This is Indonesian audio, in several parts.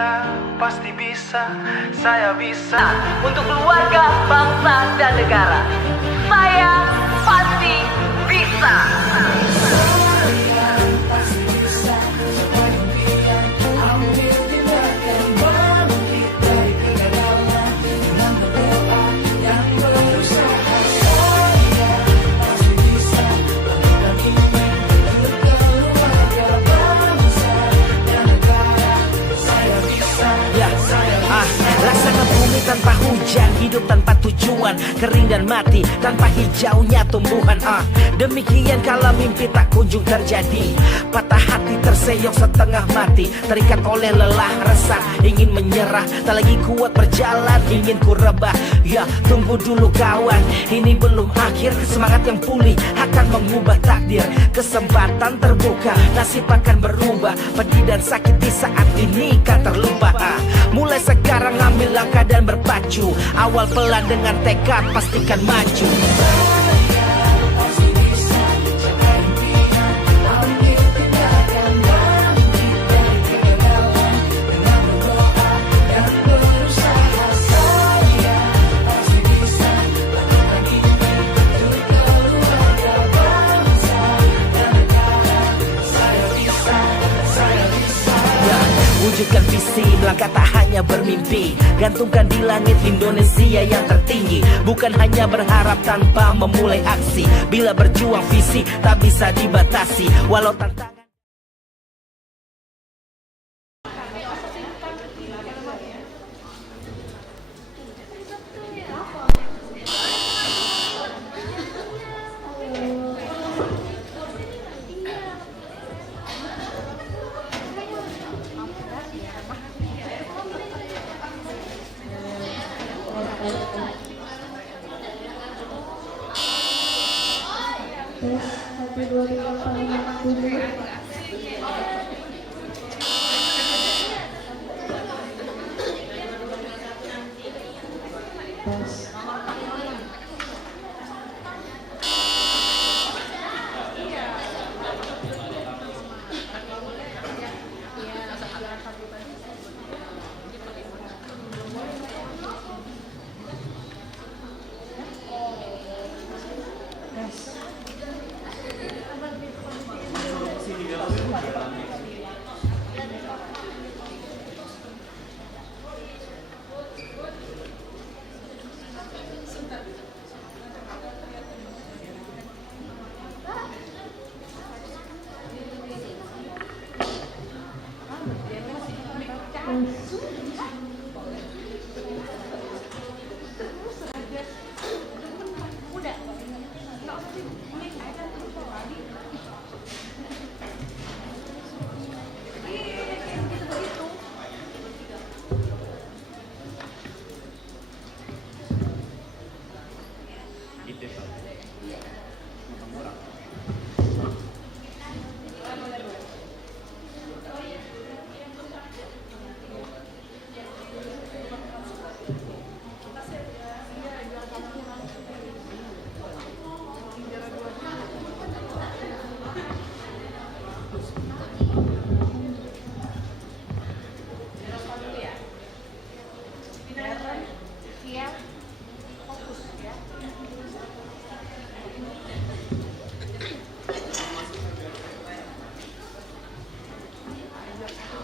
Saya pasti bisa, saya bisa. Untuk keluarga, bangsa, dan negara, saya pasti bisa. Laksana bumi tanpa hujan, hidup tanpa tujuan, kering dan mati tanpa hijaunya tumbuhan. Demikian kalau mimpi tak kunjung terjadi, patah hati terseok setengah mati, terikat oleh lelah resah, ingin menyerah, tak lagi kuat berjalan, ingin ku rebah. Ya tunggu dulu kawan, ini belum akhir, semangat yang pulih akan mengubah takdir. Kesempatan terbuka, nasib akan berubah, pedih dan sakit di saat ini kan terlupa. Mulai sekarang ambil langkah dan berpacu, awal pelan dengan tekad pastikan maju. Wujudkan visi, melangkah tak hanya bermimpi, gantungkan di langit Indonesia yang tertinggi. Bukan hanya berharap tanpa memulai aksi, bila berjuang visi tak bisa dibatasi, walau tantangan.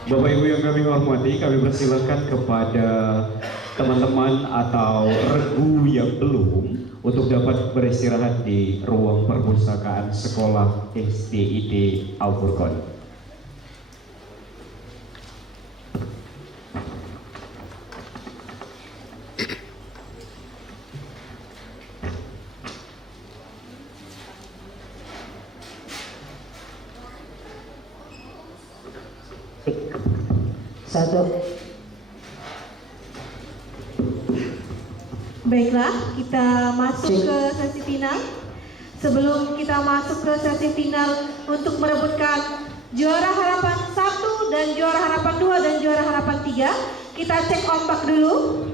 Bapak Ibu yang kami hormati, kami persilakan kepada teman-teman atau regu yang belum untuk dapat beristirahat di ruang perpustakaan Sekolah SDID Al-Furqon. Baiklah, kita masuk ke sesi final. Sebelum kita masuk ke sesi final untuk merebutkan juara harapan 1 dan juara harapan 2 dan juara harapan 3, kita cek ombak dulu.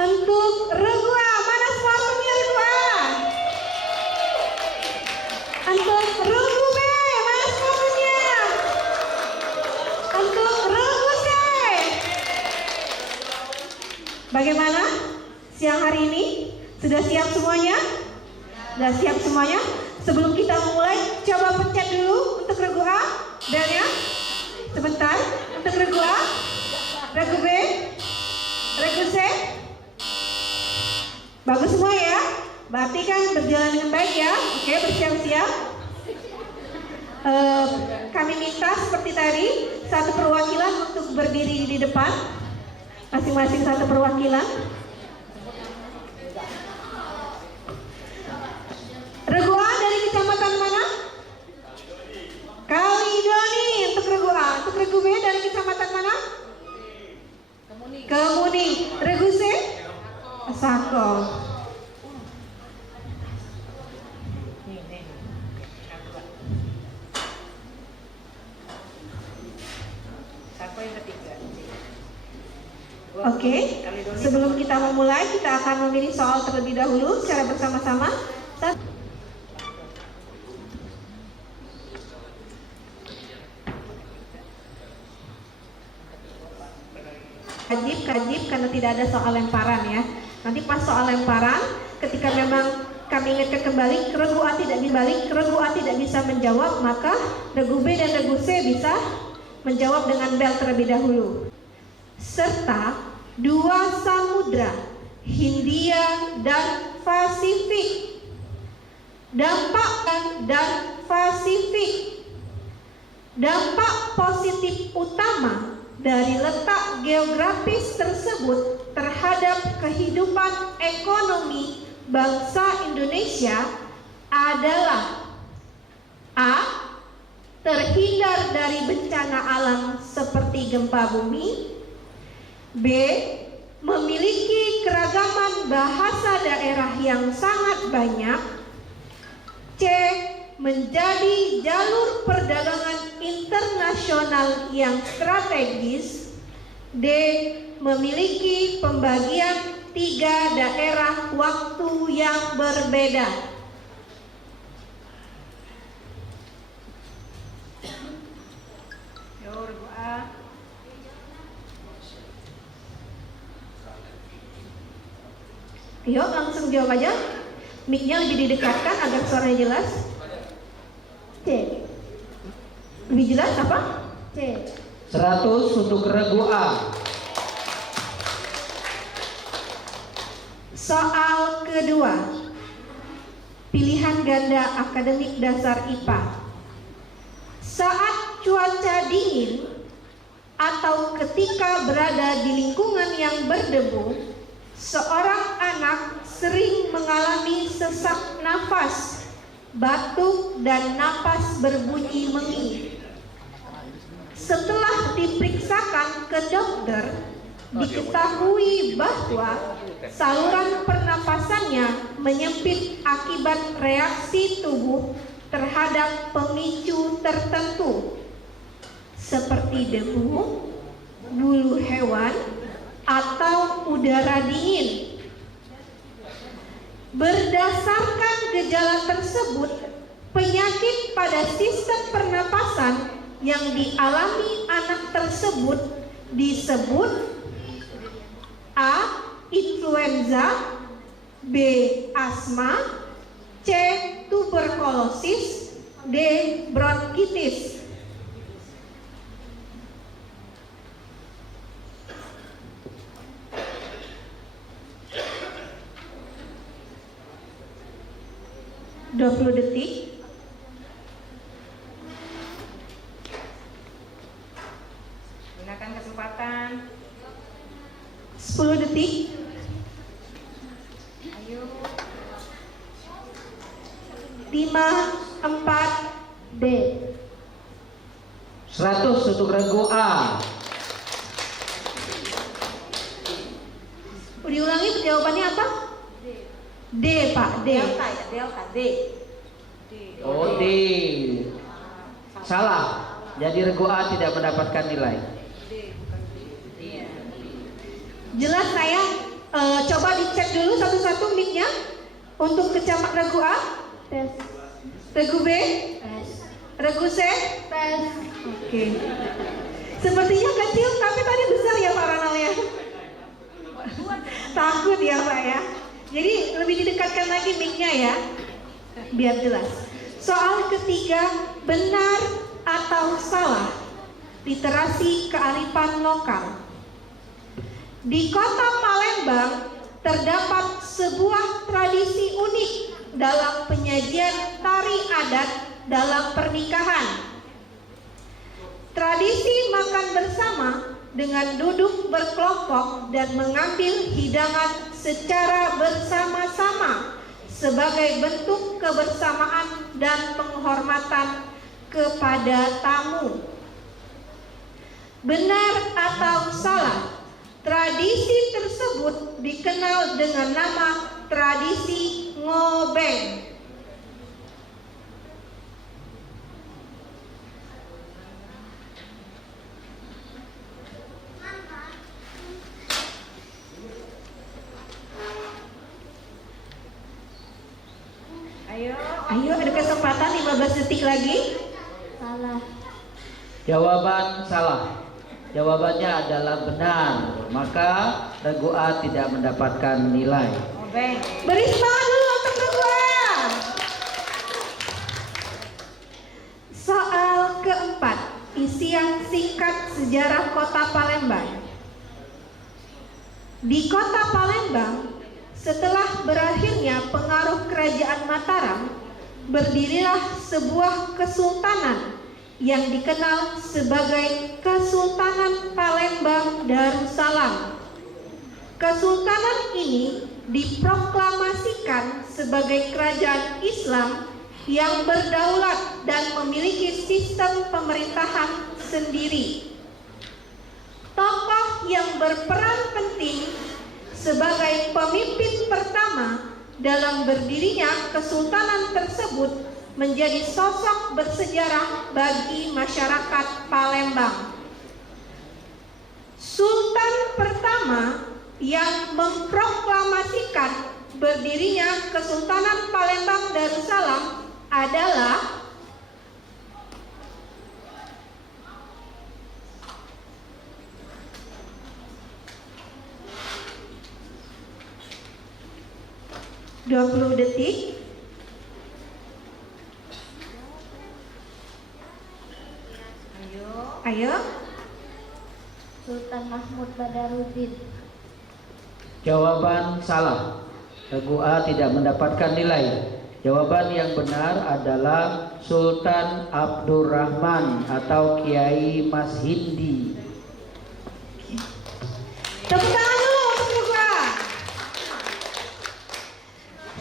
Untuk regu A, mana sepatunya regu A? Untuk regu B, mana sepatunya? Untuk regu C, Sudah siap semuanya? Sebelum kita memulai, coba pencet dulu untuk regu A. Belnya. Sebentar. Untuk regu A, regu B, regu C. Bagus semua ya? Berarti kan berjalan dengan baik ya? Oke, bersiap-siap. Kami minta seperti tadi, satu perwakilan untuk berdiri di depan. Masing-masing satu perwakilan. Regu A dari kecamatan mana? Kalidoni untuk regu A. Untuk regu B dari kecamatan mana? Kemuning. Regu C? Sako. Oke, sebelum kita memulai, kita akan memilih soal terlebih dahulu secara bersama-sama. Wajib karena tidak ada soal lemparan ya. Nanti pas soal lemparan, ketika memang kami ingatkan kembali, regu A tidak dibalik, regu A tidak bisa menjawab, maka regu B dan regu C bisa menjawab dengan bel terlebih dahulu. Serta dua samudra, Hindia dan Pasifik. Dampak dan Pasifik. Dampak positif utama dari letak geografis tersebut terhadap kehidupan ekonomi bangsa Indonesia adalah A. Terhindar dari bencana alam seperti gempa bumi. B. Memiliki keragaman bahasa daerah yang sangat banyak. C. Menjadi jalur perdagangan internasional yang strategis. D. Memiliki pembagian 3 daerah waktu yang berbeda. Yuk langsung jawab aja. Mic-nya lebih didekatkan agar suaranya jelas. C. Lebih jelas apa? C. 100 untuk regu A. Soal kedua. Pilihan ganda akademik dasar IPA. Saat cuaca dingin atau ketika berada di lingkungan yang berdebu, seorang anak sering mengalami sesak nafas, batuk, dan napas berbunyi mengi. Setelah diperiksakan ke dokter, diketahui bahwa saluran pernapasannya menyempit akibat reaksi tubuh terhadap pemicu tertentu seperti debu, bulu hewan, atau udara dingin. Berdasarkan gejala tersebut, penyakit pada sistem pernapasan yang dialami anak tersebut disebut A. Influenza, B. Asma, C. Tuberkulosis, D. Bronkitis. (20 detik). Gunakan kesempatan. 10 detik. Ayo. 5, 4, D. 100 untuk regu A. Diulangi jawabannya apa? D, Pak. D. Delta ya, delta. D. Oh, D. Salah. Jadi regu A tidak mendapatkan nilai. Jelas saya coba dicek dulu satu-satu mic-nya. Untuk kecamatan regu A, tes. Regu B, tes. Regu C, tes. Oke. Sepertinya kecil tapi tadi besar ya Pak Ranalnya. Takut ya Pak ya. Jadi lebih didekatkan lagi mic-nya ya. biar jelas. Soal ketiga, benar atau salah, literasi kearifan lokal. Di kota Palembang terdapat sebuah tradisi unik dalam penyajian tari adat dalam pernikahan. Tradisi makan bersama dengan duduk berkelompok dan mengambil hidangan secara bersama-sama sebagai bentuk kebersamaan dan penghormatan kepada tamu. Benar atau salah, tradisi tersebut dikenal dengan nama tradisi ngobeng. Ayo, ada kesempatan 15 detik lagi. Salah. Jawaban salah. Jawabannya adalah benar. Maka regu A tidak mendapatkan nilai. Ngobeng. Beri semangat dulu untuk regu A. Soal keempat, isian singkat sejarah kota Palembang. Di kota Palembang, setelah berakhirnya pengaruh kerajaan Mataram, berdirilah sebuah kesultanan yang dikenal sebagai Kesultanan Palembang Darussalam. Kesultanan ini diproklamasikan sebagai kerajaan Islam yang berdaulat dan memiliki sistem pemerintahan sendiri. Tokoh yang berperan penting sebagai pemimpin pertama dalam berdirinya kesultanan tersebut menjadi sosok bersejarah bagi masyarakat Palembang. Sultan pertama yang memproklamasikan berdirinya Kesultanan Palembang Darussalam adalah (20 detik). Ayo. Sultan Mahmud Badarudin. Jawaban salah. Regu A tidak mendapatkan nilai. Jawaban yang benar adalah Sultan Abdurrahman atau Kiai Mas Hindi. Tepuk tangan dulu untuk regu A.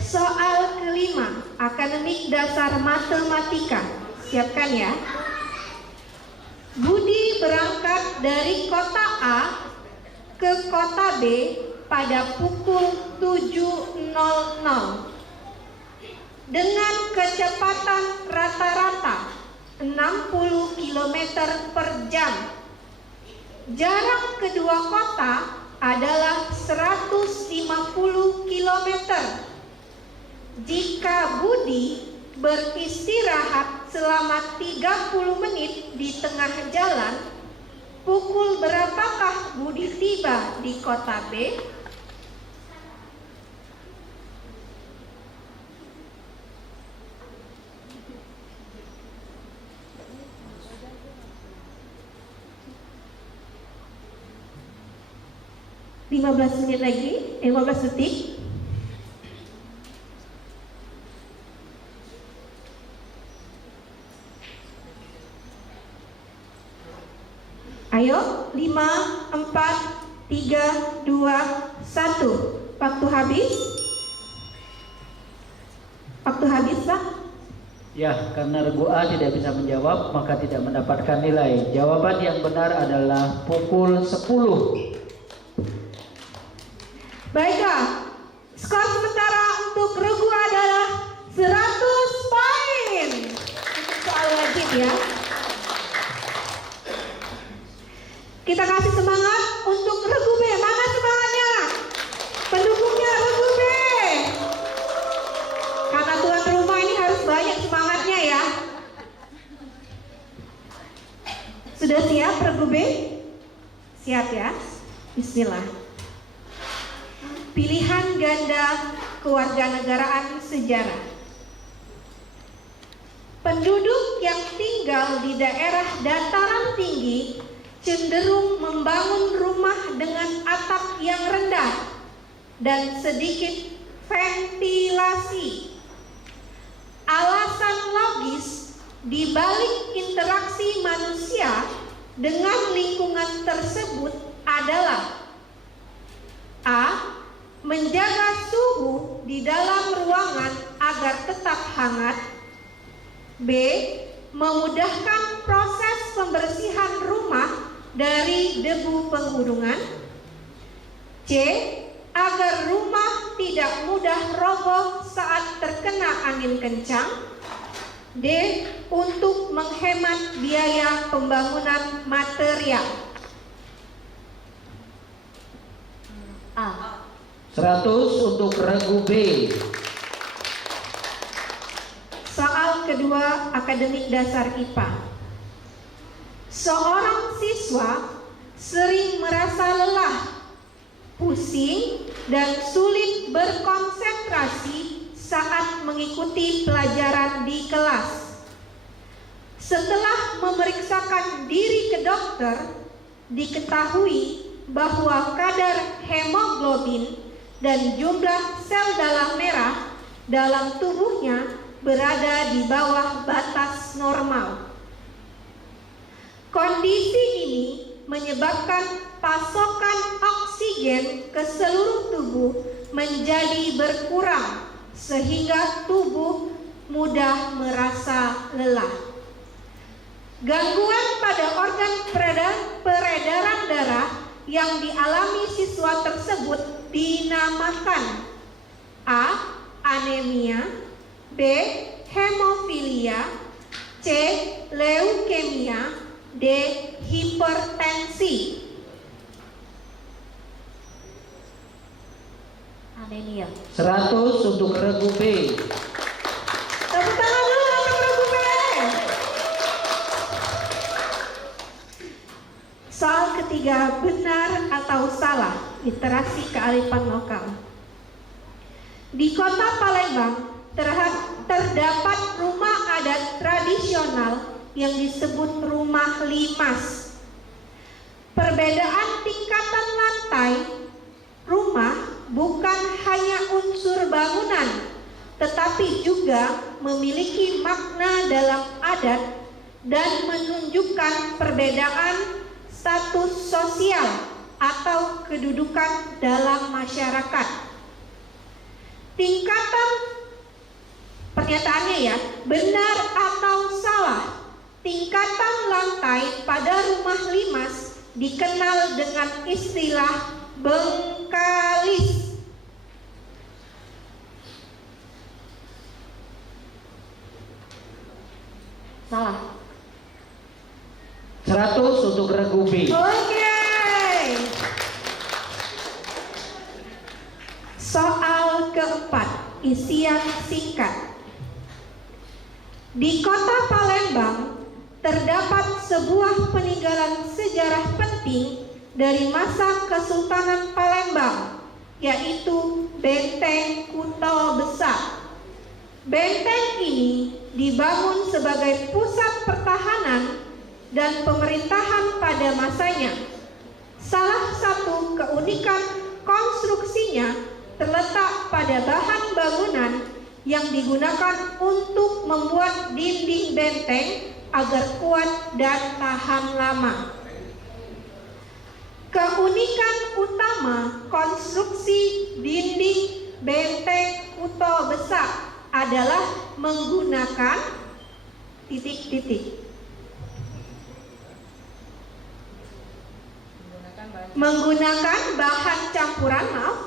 Soal kelima, akademik dasar matematika. Siapkan ya. Budi berangkat dari kota A ke kota B pada pukul 7.00 dengan kecepatan rata-rata 60 km per jam. Jarak kedua kota adalah 150 km. Jika Budi beristirahat selama 30 menit di tengah jalan, pukul berapakah Budi tiba di kota B? (15 menit lagi, 15 detik). Ayo, 5, 4, 3, 2, 1. Waktu habis. Waktu habis, Pak. Ya, karena regu A tidak bisa menjawab, maka tidak mendapatkan nilai. Jawaban yang benar adalah pukul 10. Baiklah, skor sementara untuk regu adalah 100 poin. Untuk soal wajib ya. Kita kasih semangat untuk regu B. Mana semangatnya? Pendukungnya regu B. Karena tuan rumah ini harus banyak semangatnya ya. Sudah siap regu B? Siap ya? Bismillah. Pilihan ganda kewarganegaraan sejarah. penduduk yang tinggal di daerah dataran tinggi cenderung membangun rumah dengan atap yang rendah dan sedikit ventilasi. Alasan logis di balik interaksi manusia dengan lingkungan tersebut adalah A. Menjaga suhu di dalam ruangan agar tetap hangat. B. Memudahkan proses pembersihan rumah dari debu penggunungan. C. Agar rumah tidak mudah roboh saat terkena angin kencang. D. Untuk menghemat biaya pembangunan material. A. 100 untuk regu B. Soal kedua akademik dasar IPA. Seorang siswa sering merasa lelah, pusing, dan sulit berkonsentrasi saat mengikuti pelajaran di kelas. Setelah memeriksakan diri ke dokter, diketahui bahwa kadar hemoglobin dan jumlah sel darah merah dalam tubuhnya berada di bawah batas normal. Kondisi ini menyebabkan pasokan oksigen ke seluruh tubuh menjadi berkurang sehingga tubuh mudah merasa lelah. Gangguan pada organ peredaran darah yang dialami siswa tersebut dinamakan A. Anemia, B. Hemofilia, C. Leukemia, D. Hipertensi. Anemia. 100 untuk regu B. Tepuk tangan dulu untuk regu B. Soal ketiga, benar atau salah literasi kearifan lokal. Di kota Palembang terdapat rumah adat tradisional yang disebut rumah limas. Perbedaan tingkatan lantai rumah bukan hanya unsur bangunan, tetapi juga memiliki makna dalam adat dan menunjukkan perbedaan status sosial atau kedudukan dalam masyarakat. Tingkatan, pernyataannya ya, benar atau salah, tingkatan lantai pada rumah limas dikenal dengan istilah bengkalis. Salah. 100 untuk regu B. Oke. Soal keempat, isian singkat. Di kota Palembang terdapat sebuah peninggalan sejarah penting dari masa Kesultanan Palembang, yaitu Benteng Kuto Besar. Benteng ini dibangun sebagai pusat pertahanan dan pemerintahan pada masanya. Salah satu keunikan konstruksinya terletak pada bahan bangunan yang digunakan untuk membuat dinding benteng agar kuat dan tahan lama. Keunikan utama konstruksi dinding benteng Kuto Besar adalah menggunakan titik-titik. Menggunakan bahan campuran, maaf.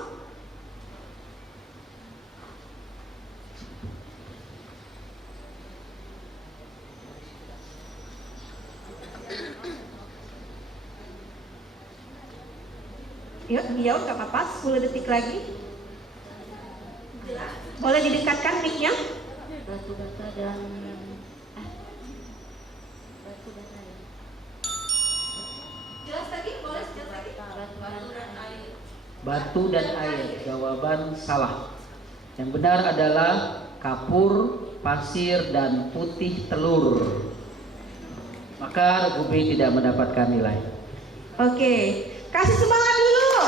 Yuk, jauh gak apa-apa, 10 detik lagi. Boleh didekatkan mic-nya? Batu bata dan batu dan air. Jelas lagi, boleh jelas lagi. Batu dan air. Jawaban salah. Yang benar adalah kapur, pasir, dan putih telur. Maka regu B tidak mendapatkan nilai. Oke, kasih semangat dulu.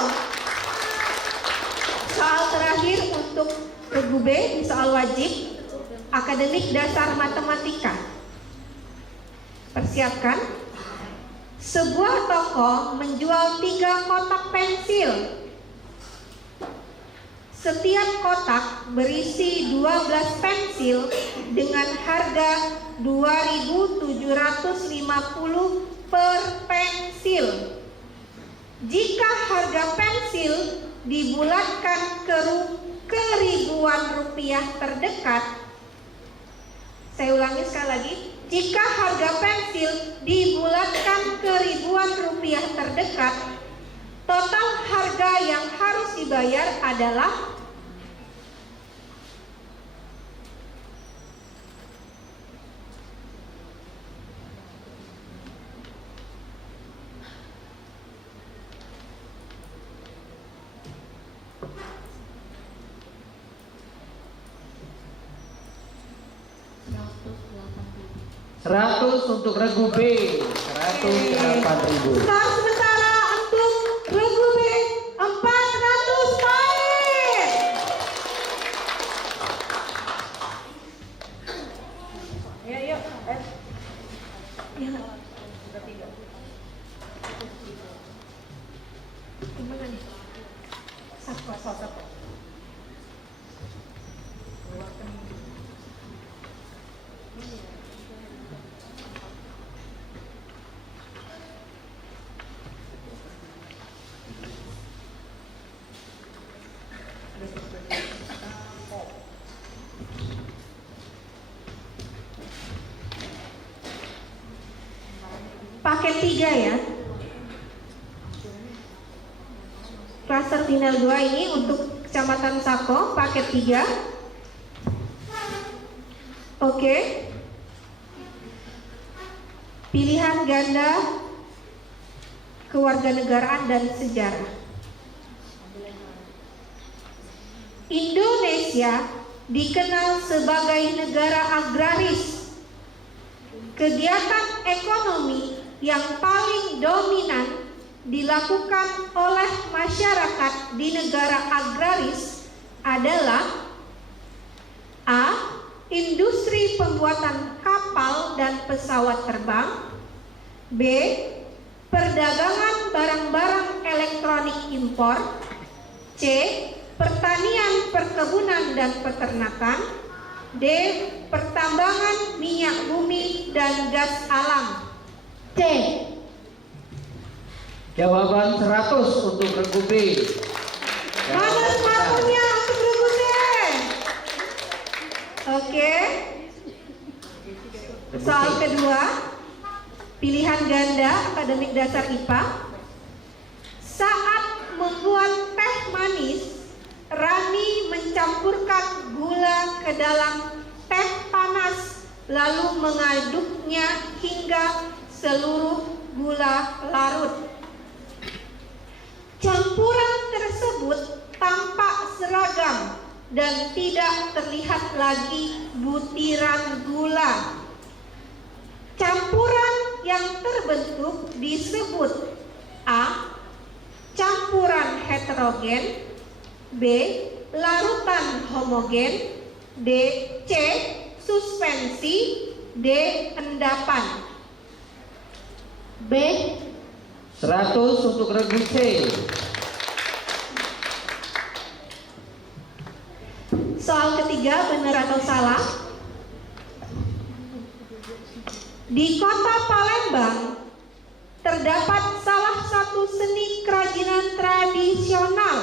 Soal terakhir untuk regu B di soal wajib akademik dasar matematika. Persiapkan. Sebuah toko menjual 3 kotak pensil. Setiap kotak berisi 12 pensil dengan harga 2.750 per pensil. Jika harga pensil dibulatkan ke ribuan rupiah terdekat, saya ulangi sekali lagi, jika harga pensil dibulatkan ke ribuan rupiah terdekat, total harga yang harus dibayar adalah Rp100 untuk regu B, 108.000. skor sementara untuk regu B 400 poin. Ya. Gimana nih? Sapo. Paket 3 ya. Klaster final 2 ini untuk Kecamatan Sako, paket 3. Oke. Pilihan ganda kewarganegaraan dan sejarah. Indonesia dikenal sebagai negara agraris. Kegiatan ekonomi yang paling dominan dilakukan oleh masyarakat di negara agraris adalah A. Industri pembuatan kapal dan pesawat terbang. B. Perdagangan barang-barang elektronik impor. C. Pertanian, perkebunan, dan peternakan. D. Pertambangan minyak bumi dan gas alam. C. Jawaban 100 untuk regu B. Mana smartphone-nya untuk regu C? Oke. Soal kedua, pilihan ganda akademik dasar IPA. Saat membuat teh manis, Rani mencampurkan gula ke dalam teh panas, lalu mengaduknya hingga seluruh gula larut. Campuran tersebut tampak seragam dan tidak terlihat lagi butiran gula. Campuran yang terbentuk disebut A. Campuran heterogen. B. Larutan homogen. D. C. Suspensi. D. Endapan. B. 100 untuk regu C. Soal ketiga, benar atau salah? Di kota Palembang terdapat salah satu seni kerajinan tradisional.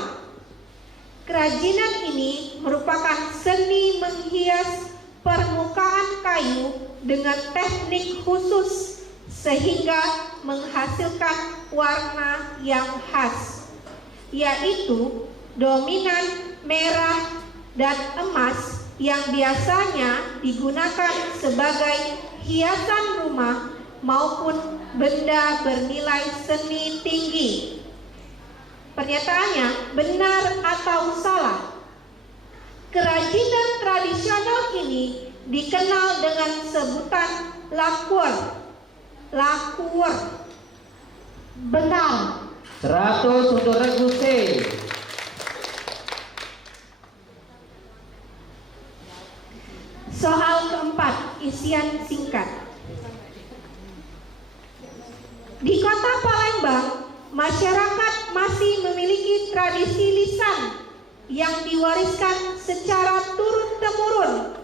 Kerajinan ini merupakan seni menghias permukaan kayu dengan teknik khusus sehingga menghasilkan warna yang khas, yaitu dominan merah dan emas yang biasanya digunakan sebagai hiasan rumah maupun benda bernilai seni tinggi. Pernyataannya benar atau salah? Kerajinan tradisional ini dikenal dengan sebutan lakur. Lakur. Benar. 100 untuk regu C. Soal keempat, isian singkat. Di kota Palembang, masyarakat masih memiliki tradisi lisan yang diwariskan secara turun-temurun.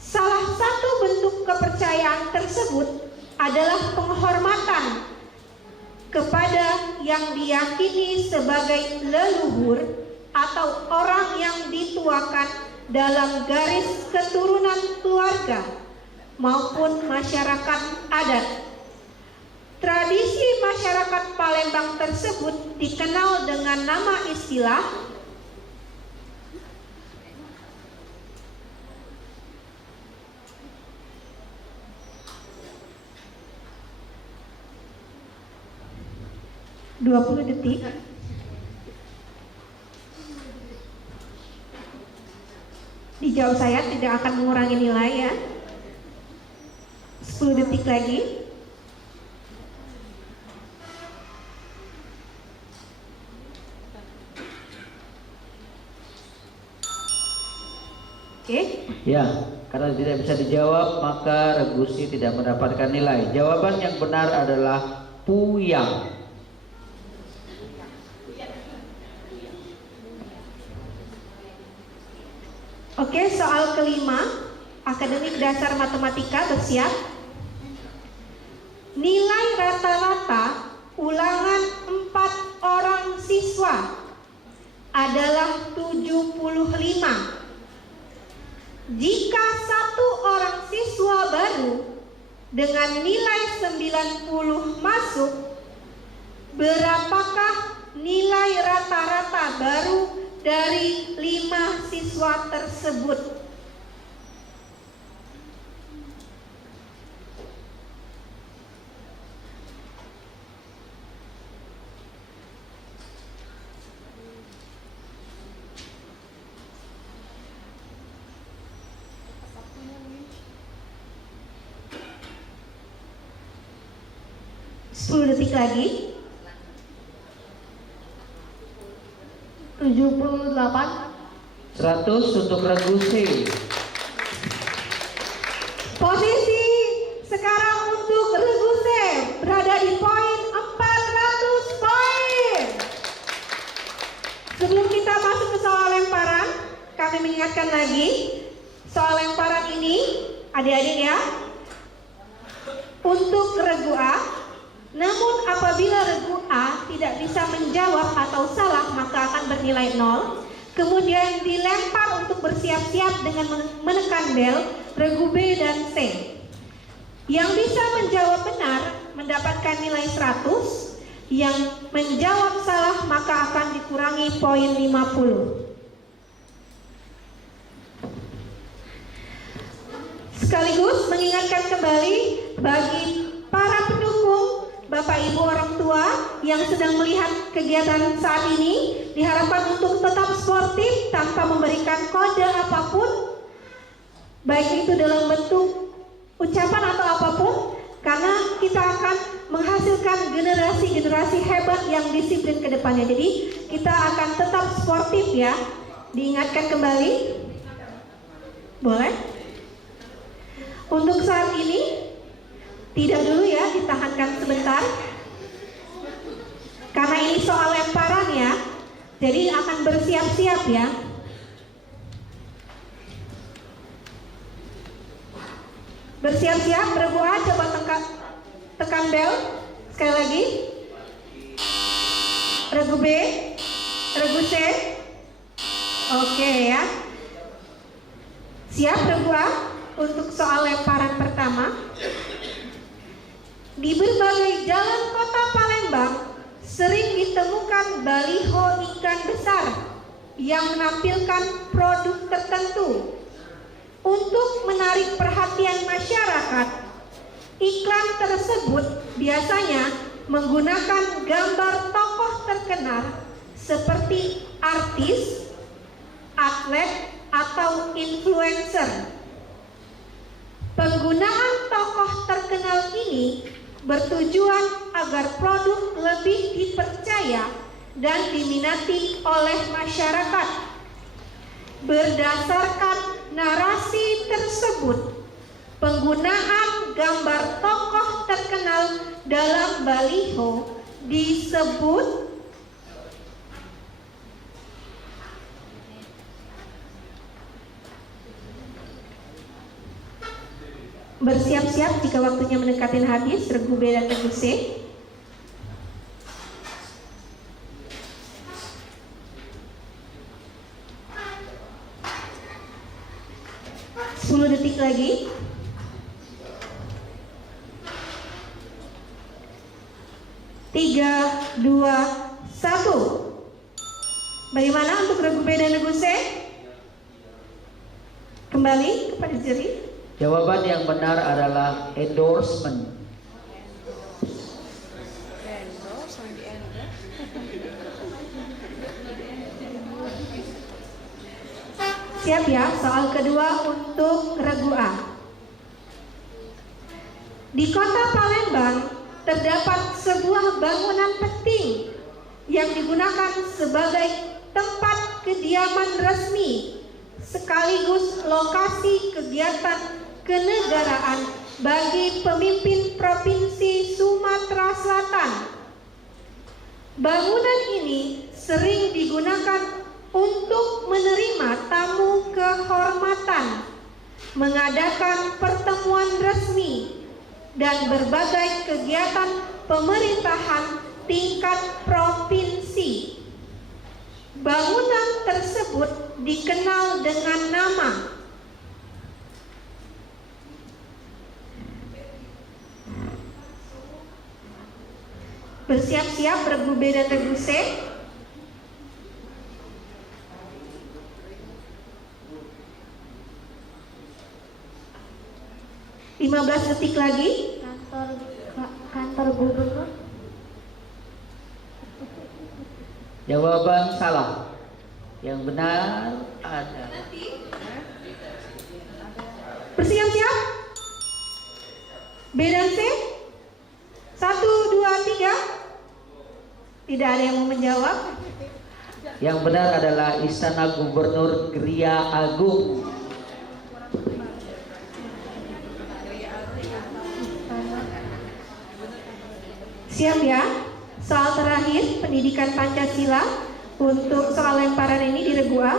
Salah satu bentuk kepercayaan tersebut adalah penghormatan kepada yang diyakini sebagai leluhur atau orang yang dituakan dalam garis keturunan keluarga maupun masyarakat adat. Tradisi masyarakat Palembang tersebut dikenal dengan nama istilah (20 detik). Dijawab saya, tidak akan mengurangi nilai ya. 10 detik lagi. Oke. Ya, karena tidak bisa dijawab maka regu C tidak mendapatkan nilai. Jawaban yang benar adalah puyang. Oke, soal kelima, akademik dasar matematika, bersiap. Nilai rata-rata ulangan 4 orang siswa adalah 75. Jika satu orang siswa baru dengan nilai 90 masuk, berapakah nilai rata-rata baru dari 5 siswa tersebut? Sepuluh detik lagi. 78. 100 untuk regu C. Posisi sekarang untuk regu C berada di poin 400 poin. Sebelum kita masuk ke soal lemparan, kami mengingatkan lagi, soal lemparan ini, adik-adik ya, untuk regu A. Namun apabila regu A tidak bisa menjawab atau salah, maka akan bernilai 0. Kemudian dilempar untuk bersiap-siap dengan menekan bel regu B dan C. Yang bisa menjawab benar mendapatkan nilai 100. Yang menjawab salah maka akan dikurangi poin 50. Sekaligus mengingatkan kembali bagi para pendukung, Bapak Ibu orang tua yang sedang melihat kegiatan saat ini, diharapkan untuk tetap sportif tanpa memberikan kode apapun, baik itu dalam bentuk ucapan atau apapun, karena kita akan menghasilkan generasi-generasi hebat yang disiplin ke depannya. Jadi kita akan tetap sportif ya. Diingatkan kembali. Boleh? Untuk saat ini tidak dulu ya, ditahankan sebentar. Karena ini soal lemparan ya, jadi akan bersiap-siap ya. Bersiap-siap, regu A coba tekan bel. Sekali lagi. Regu B, regu C. Oke ya. Siap regu A untuk soal lemparan pertama. Di berbagai jalan kota Palembang sering ditemukan baliho iklan besar yang menampilkan produk tertentu. Untuk menarik perhatian masyarakat, iklan tersebut biasanya menggunakan gambar tokoh terkenal seperti artis, atlet, atau influencer. Penggunaan tokoh terkenal ini bertujuan agar produk lebih dipercaya dan diminati oleh masyarakat. Berdasarkan narasi tersebut, penggunaan gambar tokoh terkenal dalam baliho disebut bersiap-siap jika waktunya mendekati habis. Regu B dan regu C. Sepuluh detik lagi. 3, 2, 1. Bagaimana untuk regu B dan regu C? Kembali kepada juri. Jawaban yang benar adalah endorsement. Siap ya, soal kedua untuk regu A. Di kota Palembang terdapat sebuah bangunan penting yang digunakan sebagai tempat kediaman resmi sekaligus lokasi kegiatan kenegaraan bagi pemimpin Provinsi Sumatera Selatan. Bangunan ini sering digunakan untuk menerima tamu kehormatan, mengadakan pertemuan resmi, dan berbagai kegiatan pemerintahan tingkat provinsi. Bangunan tersebut dikenal dengan nama bersiap-siap regu B dan regu C. Lima 15 detik lagi. Kantor gubernur. Jawaban salah. Yang benar adalah Bersiap-siap. B dan C. 1, 2, 3. Tidak ada yang mau menjawab. yang benar adalah Istana Gubernur Gria Agung. Siap ya? Soal terakhir, pendidikan Pancasila. Untuk soal lemparan ini di regu A.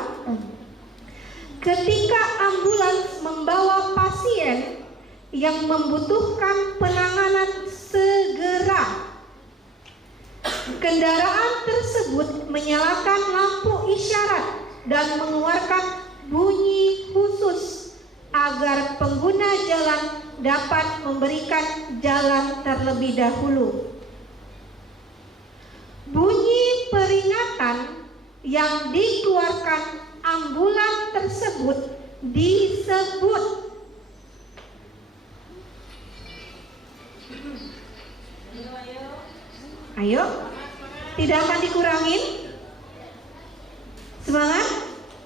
Ketika ambulans membawa pasien yang membutuhkan penanganan segera, kendaraan tersebut menyalakan lampu isyarat dan mengeluarkan bunyi khusus agar pengguna jalan dapat memberikan jalan terlebih dahulu. Bunyi peringatan yang dikeluarkan ambulans tersebut disebut ayo, tidak akan dikurangin. Semangat.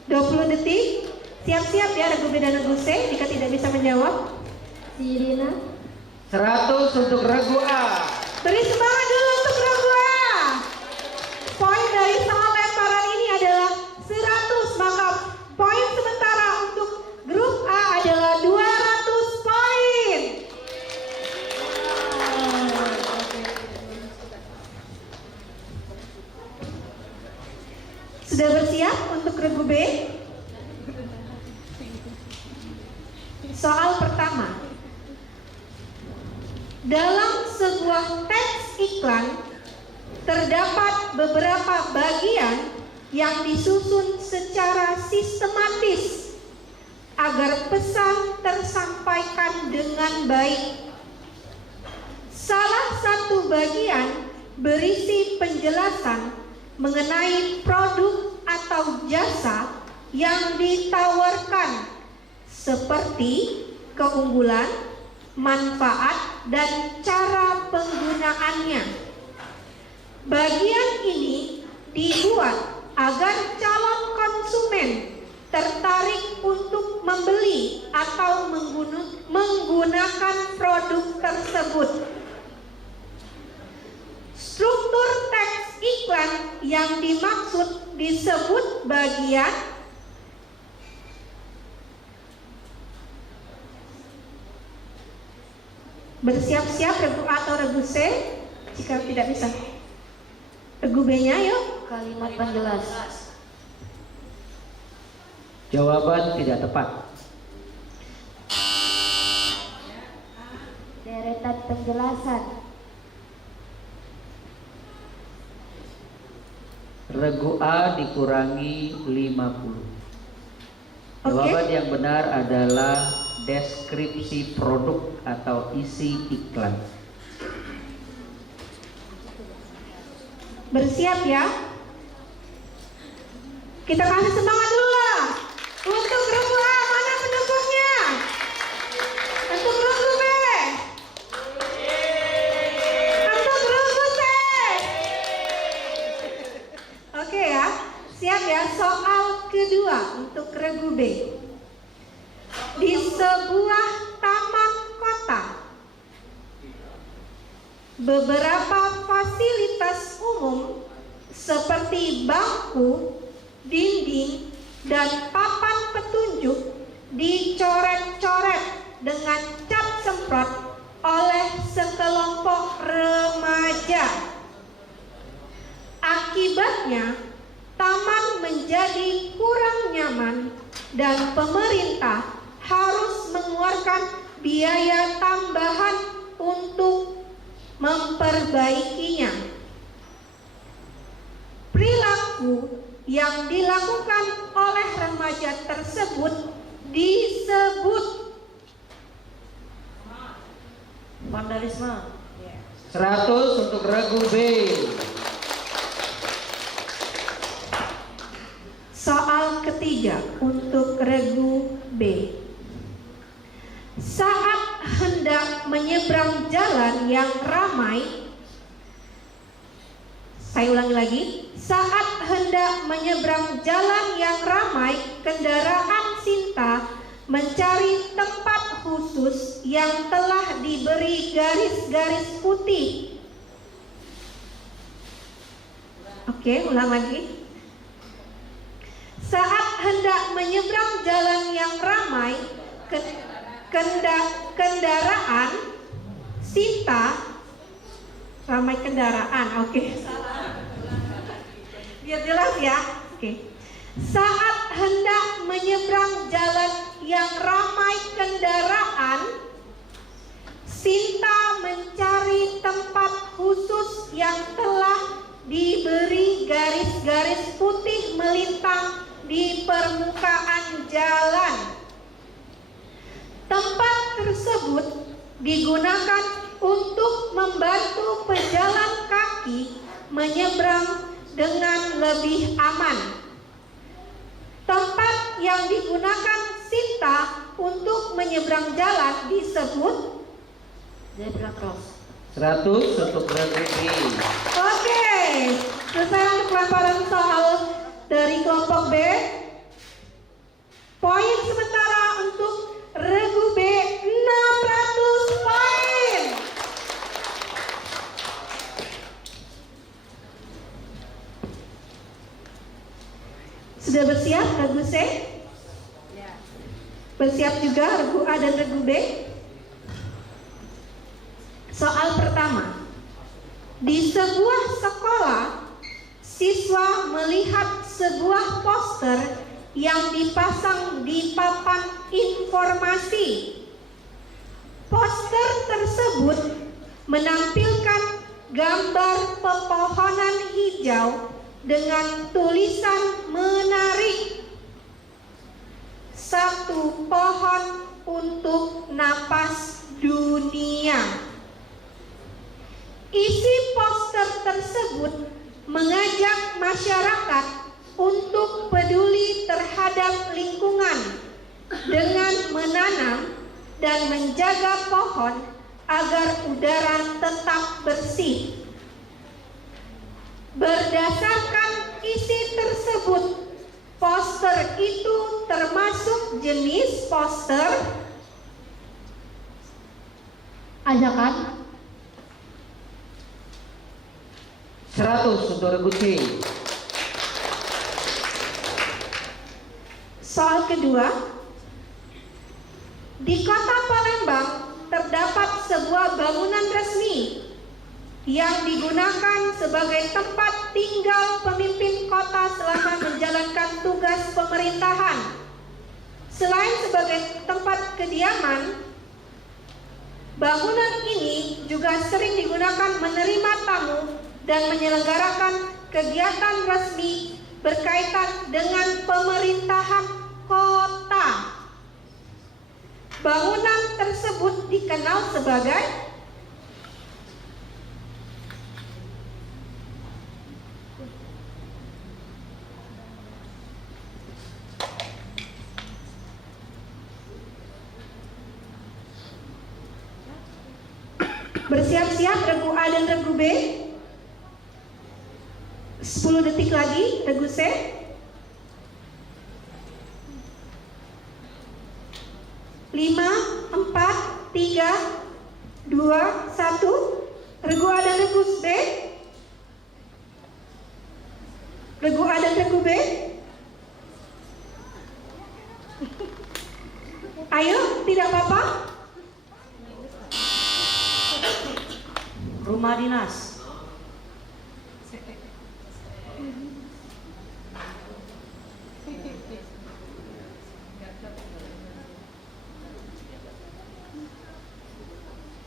20 detik. Siap-siap ya regu B dan regu C jika tidak bisa menjawab. Sirina. 100 untuk regu A. Beri semangat dulu untuk regu A. Poin dari soal lemparan ini adalah 100, maka poin sementara untuk grup A adalah 200 poin. Sudah bersiap untuk regu B? Soal pertama. Dalam sebuah teks iklan terdapat beberapa bagian yang disusun secara sistematis agar pesan tersampaikan dengan baik. Salah satu bagian berisi penjelasan mengenai produk atau jasa yang ditawarkan seperti keunggulan, manfaat, dan cara penggunaannya. Bagian ini dibuat agar calon konsumen tertarik untuk membeli atau menggunakan produk tersebut. Struktur teks iklan yang dimaksud disebut bagian bersiap-siap regu A atau regu C. Jika tidak bisa regu B-nya, yuk. Kalimat penjelas. Jawaban tidak tepat. Deretan penjelasan. Regu A dikurangi 50. Jawaban yang benar adalah deskripsi produk atau isi iklan. Bersiap ya. Kita kasih semangat dulu lah. Untuk regu A, mana pendukungnya? Untuk regu B. Untuk regu C. Oke ya. Siap ya. Soal kedua untuk regu B. Di sebuah taman kota, beberapa fasilitas umum seperti bangku, dinding, dan papan petunjuk dicoret-coret dengan cat semprot oleh sekelompok remaja. Akibatnya, taman menjadi kurang nyaman dan pemerintah harus mengeluarkan biaya tambahan untuk memperbaikinya. Perilaku yang dilakukan oleh remaja tersebut disebut Vandalisme. 100 untuk regu B. Soal ketiga untuk regu B. Saat hendak menyeberang jalan yang ramai, saya ulangi lagi. Saat hendak menyeberang jalan yang ramai, kendaraan Sinta mencari tempat khusus yang telah diberi garis-garis putih. Oke, ulang lagi. Saat hendak menyeberang jalan yang ramai, kendaraan Sinta, ramai kendaraan, oke. Biar jelas ya, oke. Saat hendak menyeberang jalan yang ramai kendaraan, Sinta mencari tempat khusus yang telah diberi garis-garis putih melintang di permukaan jalan. Tempat tersebut digunakan untuk membantu pejalan kaki menyeberang dengan lebih aman. Tempat yang digunakan Sinta untuk menyeberang jalan disebut Zebra cross. 100 untuk regu B. Oke, selesai untuk pelemparan soal dari kelompok B. Poin sementara untuk regu B 600 poin. Sudah bersiap regu C? Bersiap juga regu A dan regu B? Soal pertama. Di sebuah sekolah, siswa melihat sebuah poster yang dipasang di papan informasi. Poster tersebut menampilkan gambar pepohonan hijau dengan tulisan menarik. Satu pohon untuk napas dunia. Isi poster tersebut mengajak masyarakat untuk peduli terhadap lingkungan dengan menanam dan menjaga pohon agar udara tetap bersih. Berdasarkan isi tersebut, Poster itu termasuk jenis poster Ajakan. 100 untuk regu C. Soal kedua, di kota Palembang terdapat sebuah bangunan resmi yang digunakan sebagai tempat tinggal pemimpin kota selama menjalankan tugas pemerintahan. Selain sebagai tempat kediaman, bangunan ini juga sering digunakan menerima tamu dan menyelenggarakan kegiatan resmi berkaitan dengan pemerintahan kota. Bangunan tersebut dikenal sebagai bersiap-siap regu A dan regu B. 10 detik lagi regu C. 5, 4, 3, 2, 1. Regu A dan regu B. Regu A dan regu B. Ayo, tidak apa-apa. Rumah dinas.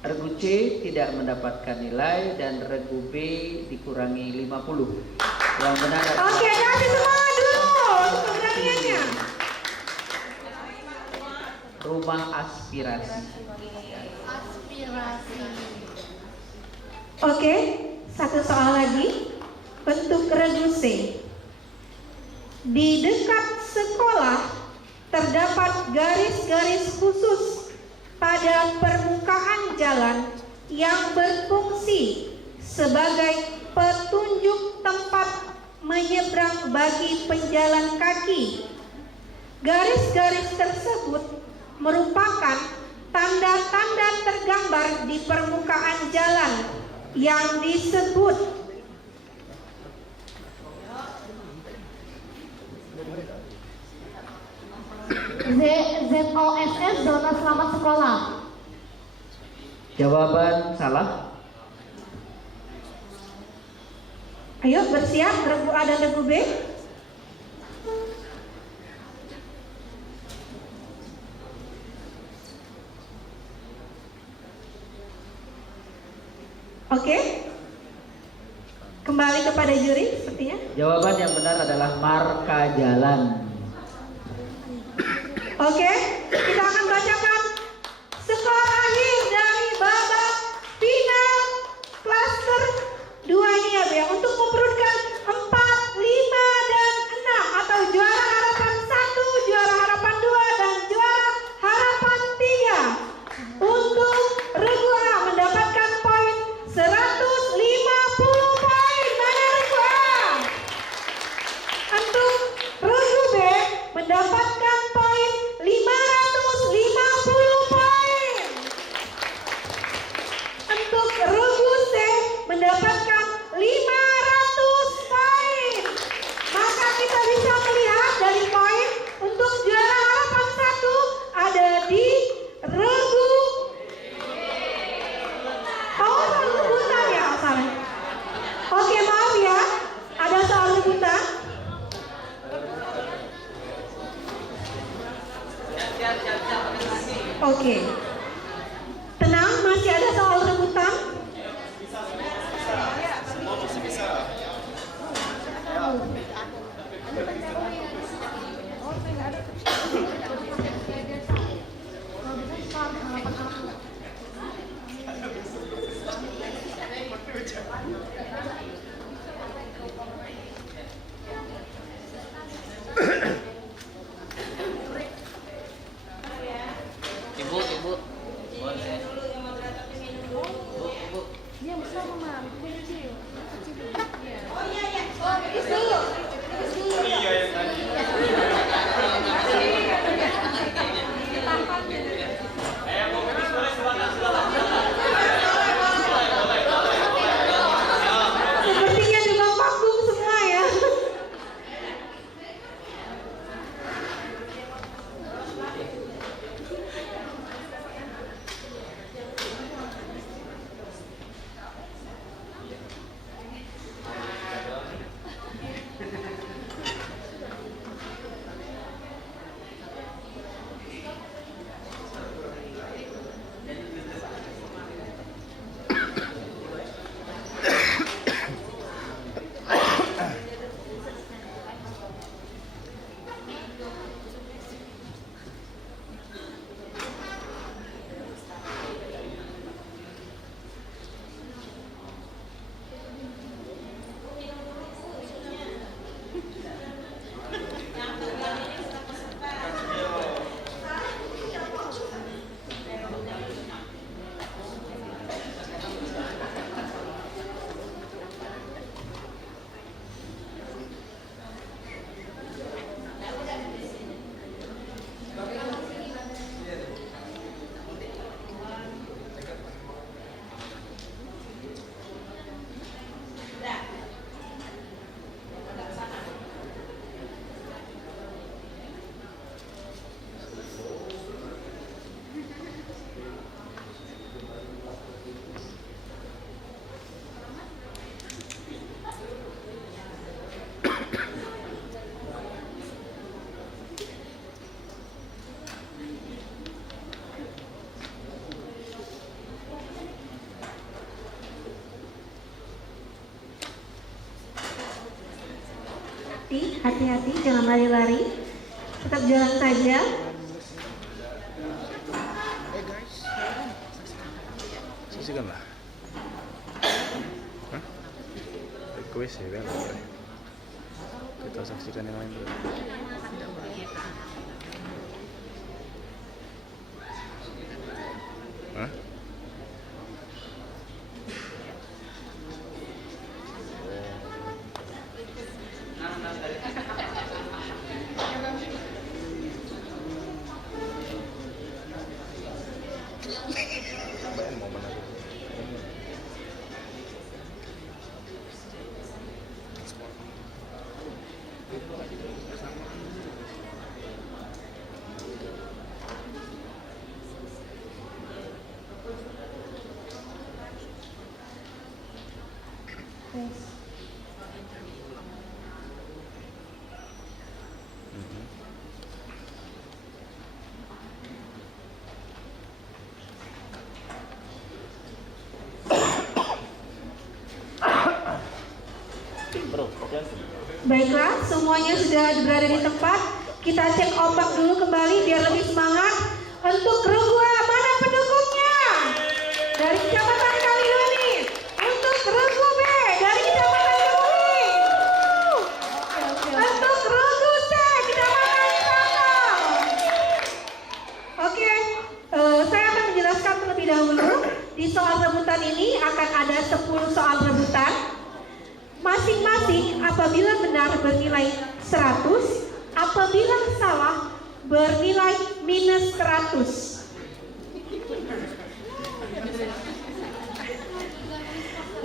Regu C tidak mendapatkan nilai dan regu B dikurangi 50. Yang benar adalah Oke, kasih semua dulu keberaniannya. rumah aspirasi. Oke, satu soal lagi. Bentuk regu C. Di dekat sekolah terdapat garis-garis khusus pada permukaan jalan yang berfungsi sebagai petunjuk tempat menyeberang bagi penjalan kaki. Garis-garis tersebut merupakan tanda-tanda tergambar di permukaan jalan yang disebut ZOSS, zona selamat sekolah. Jawaban salah. Ayo bersiap regu A dan regu B. Oke. Kembali kepada juri sepertinya. Jawaban yang benar adalah marka jalan. Oke, kita akan bacakan skor akhir dari babak final klaster 2 ini ya, untuk memperolehkan 4, 5, dan 6 atau juara harapan 1, juara harapan 2, dan juara harapan 3. Untuk regu A mendapatkan poin 150 poin. Mana regu A? Untuk regu B mendapatkan poin 550 poin. Untuk regu C mendapatkan 500 poin. Maka kita bisa melihat dari poin untuk juara harapan 1 ada di regu rebutan ya, salah. Oke, maaf ya, ada soal rebutan. Oke, tenang, masih ada soal rebutan. Ibu. Dulu. Sepertinya demam panggung semua ya. Hati-hati, jangan lari-lari, tetap jalan saja. Saksikan lah. Hah? Request ya kan? Kita saksikan yang lain dulu. Hah? Bayang momen aku. Baiklah, semuanya sudah berada di tempat. Kita cek ombak dulu kembali biar lebih semangat. Untuk regu A, mana pendukungnya? Dari Kecamatan Kaliuni. Untuk regu B, dari Kecamatan Kaliuni. Untuk regu C, Kecamatan Sangkal. Oke, saya akan menjelaskan terlebih dahulu. Di soal rebutan ini akan ada 10 soal rebutan. Masing-masing apabila benar bernilai 100, apabila salah bernilai minus 100.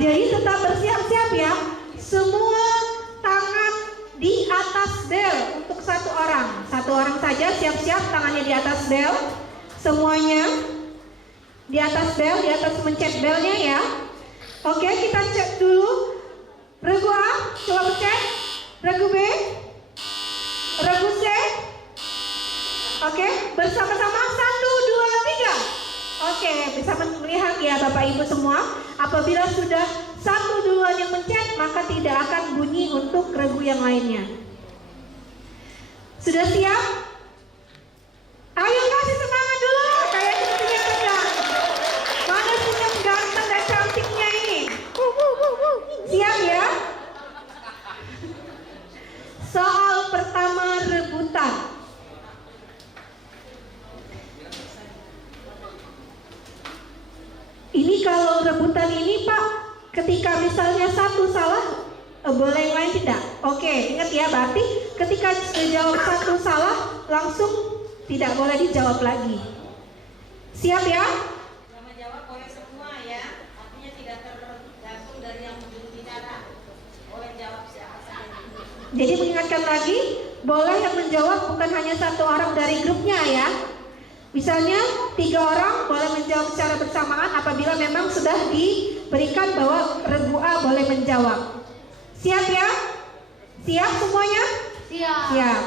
Jadi tetap bersiap-siap ya. Semua tangan di atas bel untuk satu orang. Satu orang saja siap-siap tangannya di atas bel. Semuanya di atas bel, di atas mencet belnya ya. Oke, kita cek dulu. Regu A, coba cek. Regu B, regu C. Oke, bersama-sama 1, 2, 3. Oke, bisa melihat ya Bapak Ibu semua. Apabila sudah 1 duluan yang mencet, maka tidak akan bunyi untuk regu yang lainnya. Sudah siap? Ayo kasih semangat dulu. Kayaknya sepertinya tegang. Mana senyum ganteng dan cantiknya ini? Siap ya? Soal pertama rebutan. Ini kalau rebutan ini Pak, ketika misalnya satu salah, Boleh yang lain tidak? Oke, ingat ya, berarti ketika jawab satu salah langsung tidak boleh dijawab lagi. Siap ya? Yang menjawab boleh semua ya, artinya tidak tergantung dari yang juru bicara. Boleh jawab siapa saja. Jadi mengingatkan lagi, boleh yang menjawab bukan hanya satu orang dari grupnya ya. Misalnya 3 orang boleh menjawab secara bersamaan apabila memang sudah diberikan bahwa regu A boleh menjawab. Siap ya? Siap semuanya? Siap. Siap.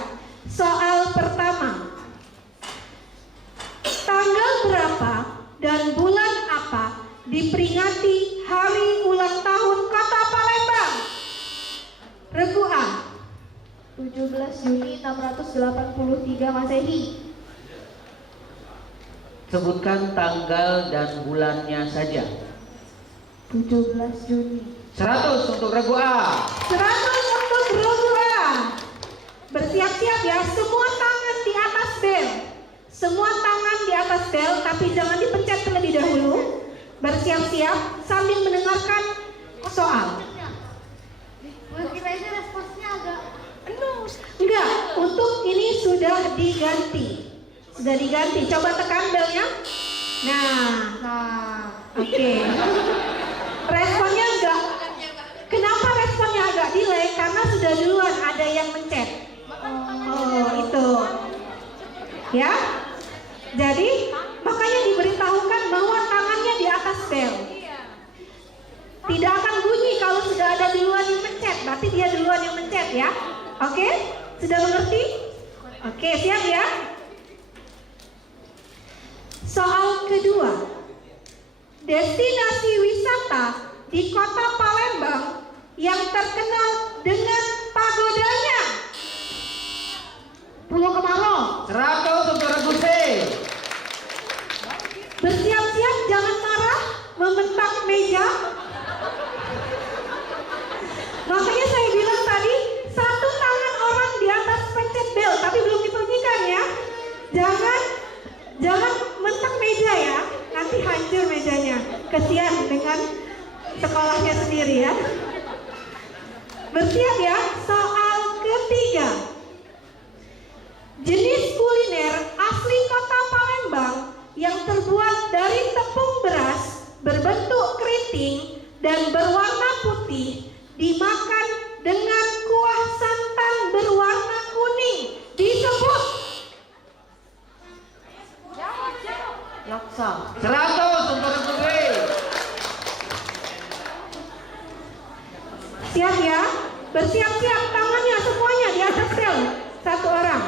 Soal pertama. Tanggal berapa dan bulan apa diperingati hari ulang tahun Kota Palembang? Regu A. 17 Juni 683 Masehi. Sebutkan tanggal dan bulannya saja. 17 Juni. 100 untuk regu A. 100 untuk regu A. Bersiap-siap ya, semua tangan di atas bel. Semua tangan di atas bel, tapi jangan dipencet terlebih dahulu. Bersiap-siap sambil mendengarkan soal. Kita ini responsnya agak Enggak, untuk ini sudah diganti. Sudah diganti. Coba tekan belnya. Nah, oke. Responnya enggak. Kenapa responnya agak delay? Karena sudah duluan ada yang mencet. Oh, itu. Ya. Jadi, makanya diberitahukan bahwa tangannya di atas bel. Tidak akan bunyi kalau sudah ada duluan yang mencet. Berarti dia duluan yang mencet ya. Oke? Sudah mengerti? Oke, siap ya? Soal kedua. Destinasi wisata di Kota Palembang yang terkenal dengan pagodanya. Pulau Kemarau. 100 untuk regu C. Bersiap-siap, jangan marah, membentak meja. Makanya saya bilang tadi, satu tangan orang di atas pencet bel, tapi belum dibunyikan ya. Jangan mentak meja ya, nanti hancur mejanya. Kesian dengan sekolahnya sendiri ya. Bersiap ya, soal ketiga. Jenis kuliner asli Kota Palembang yang terbuat dari tepung beras, berbentuk keriting dan berwarna putih, dimakan dengan kuah santan berwarna kuning, disebut Laksa. 100 untuk regu B. Siap ya? Bersiap-siap, tangannya semuanya di atas bel. Satu orang.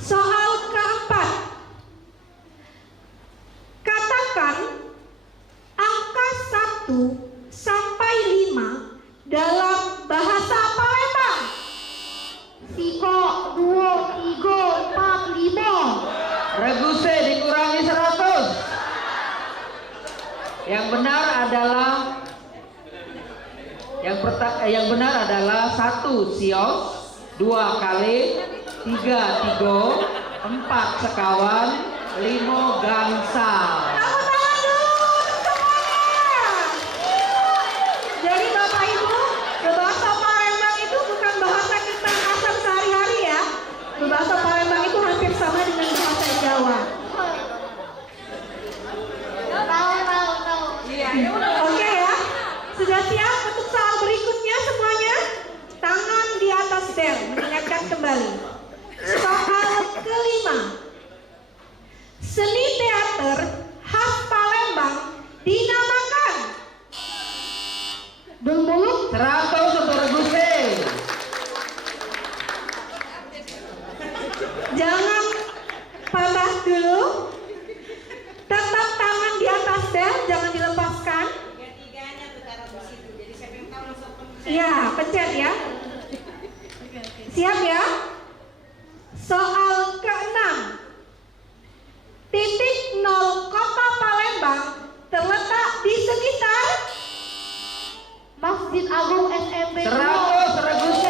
Soal keempat. Katakan angka 1 sampai 5 dalam bahasa Palembang. Siko, 2, 3, 4, 5. Regu C dikurangi 100. Yang benar adalah yang benar adalah 1 sios, 2 kali, 3 tigo, 4 sekawan, 5 gangsal. Tepuk tangan dulu semuanya. Jadi Bapak Ibu, bahasa Palembang itu bukan bahasa kita asal sehari-hari ya. Bahasa Palembang itu hampir sama dengan bahasa Jawa. Tahu. Oke ya, sudah siap untuk soal berikutnya semuanya? Tangan di atas bel, mengingatkan kembali. Soal kelima. Seni teater khas Palembang dinamakan Bermulut. 100 untuk regu C. Jangan patah dulu. Tetap tangan di atas bel, jangan dilepaskan. Tiga-tiganya tuh taruh di situ. Jadi siapa yang tahu langsung pencet. Iya, pencet ya. Siap ya? Soal keenam. Titik 0 Kota Palembang terletak di sekitar Masjid Agung SMB. 100 regu C.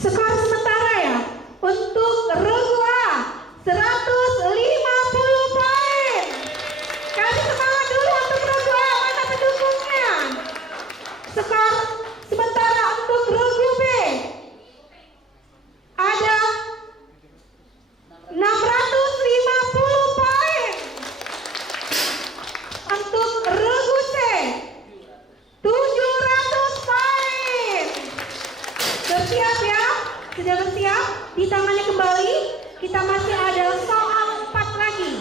skor sementara ya. Untuk regu A 150 Bersiap ya? Sudah bersiap? Di tangannya kembali. Kita masih ada soal 4 lagi.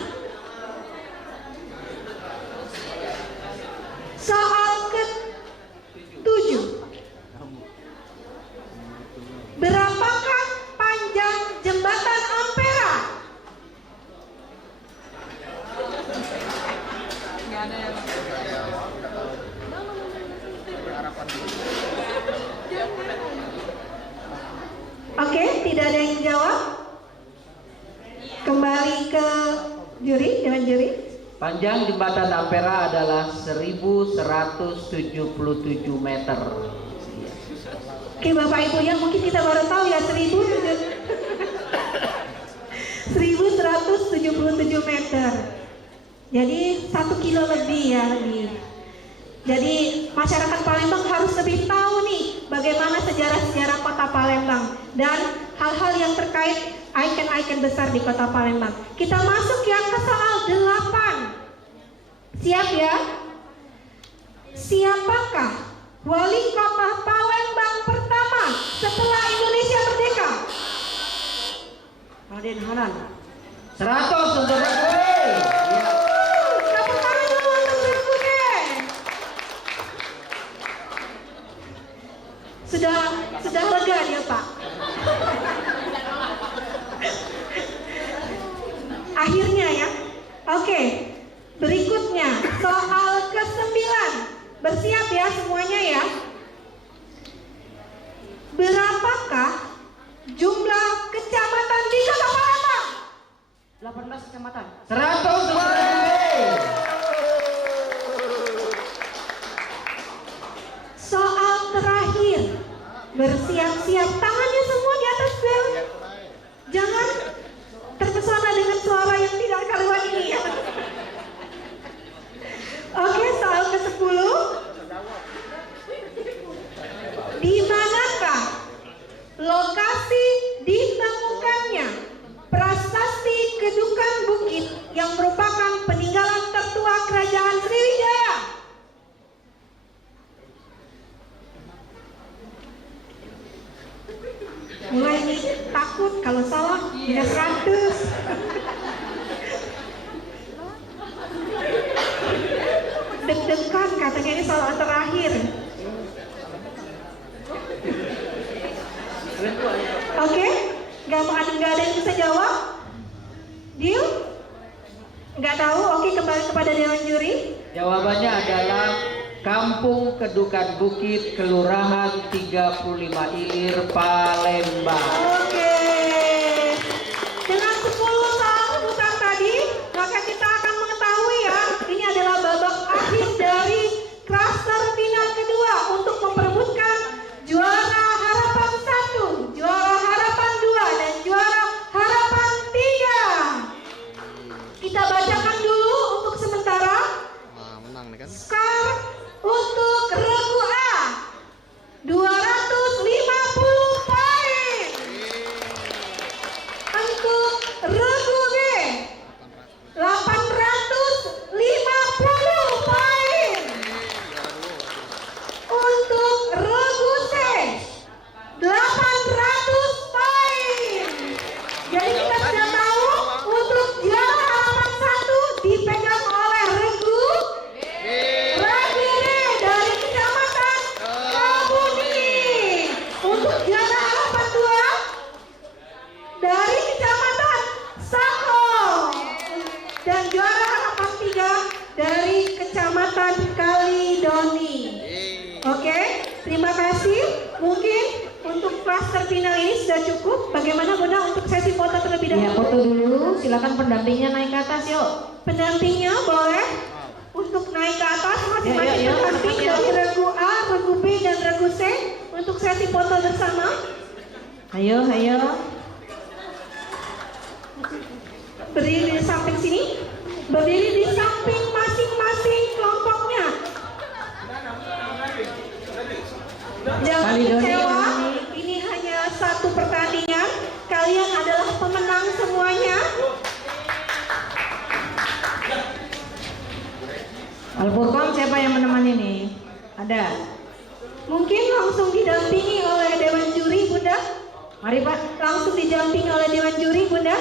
Soal ke-7. Berapakah panjang jembatan Ampera? Oke, tidak ada yang jawab. Kembali ke juri, dewan juri. Panjang jembatan Ampera adalah 1177 meter. Oke Bapak Ibu ya, mungkin kita baru tahu ya 1177 meter. Jadi 1 kilo lebih ya lebih. Jadi masyarakat Palembang harus lebih tahu nih bagaimana sejarah-sejarah kota Palembang dan hal-hal yang terkait ikon-ikon besar di kota Palembang. Kita masuk yang ke soal 8. Siap ya? Siapakah wali kota Palembang pertama setelah Indonesia merdeka? Raden Hanan. 100 untuk Regu. Tepuk tangan dulu untuk Regu deh. Sudah lega dia Pak. Akhirnya ya. Oke. Berikutnya soal ke-9. Bersiap ya semuanya ya. Berapakah jumlah kecamatan di Kota Palembang? 18 kecamatan. 100 untuk Regu. Soal terakhir. Bersiap-siap, tangannya semua di atas bel. Jangan terpesona dengan suara yang tidak karuan ini ya. Oke, soal ke-10. Di manakah lokasi ditemukannya prasasti Kedukan Bukit yang merupakan peninggalan tertua Kerajaan Sriwijaya? Mulai nih, takut kalau salah minus 100. Deg-degan katanya ini soal terakhir. Oke, nggak ada yang bisa jawab. Deal? Nggak tahu. Oke, kembali kepada dewan juri. Jawabannya adalah Kampung Kedukan Bukit, Kelurahan 35 Ilir, Palembang. Oke. Dengan 10 soal seputar tadi, maka kita akan mengetahui ya, ini adalah babak akhir dari klaster final kedua untuk memperebutkan juara harapan 1, juara harapan 2, dan juara harapan 3. Kita bacakan dulu untuk sementara. Nah, menang nih kan. Skor untuk Regu A 250 poin. Untuk Regu B 850 poin. Untuk Regu C 800 poin. Jadi kita sudah tahu untuk juara harapan 1 dipegang oleh Regu dari Kecamatan Kabudi. Untuk juara harapan 2 dari Kecamatan Sako. Dan juara harapan 3 dari Kecamatan Kalidoni. Oke, terima kasih. Mungkin untuk klaster final ini sudah cukup. Bagaimana Bunda untuk sesi foto terlebih dahulu? Ya, foto dulu. Silakan pendampingnya naik ke atas yuk. Pendampingnya boleh untuk naik ke atas masing-masing Ya, pendamping dari Regu A, Regu B, dan Regu C untuk sesi foto bersama. Ayo, ayo. Berdiri di samping sini, berdiri di samping masing-masing kelompoknya. Jangan Kalidoni, kecewa, Kalidoni. ini hanya satu pertandingan. Kalian adalah pemenang semuanya. Al-Furqan siapa yang menemani nih? Ada. Mungkin langsung didampingi oleh dewan juri, Bu Mari Pak, langsung dijamping oleh Dewan Juri, Bunda.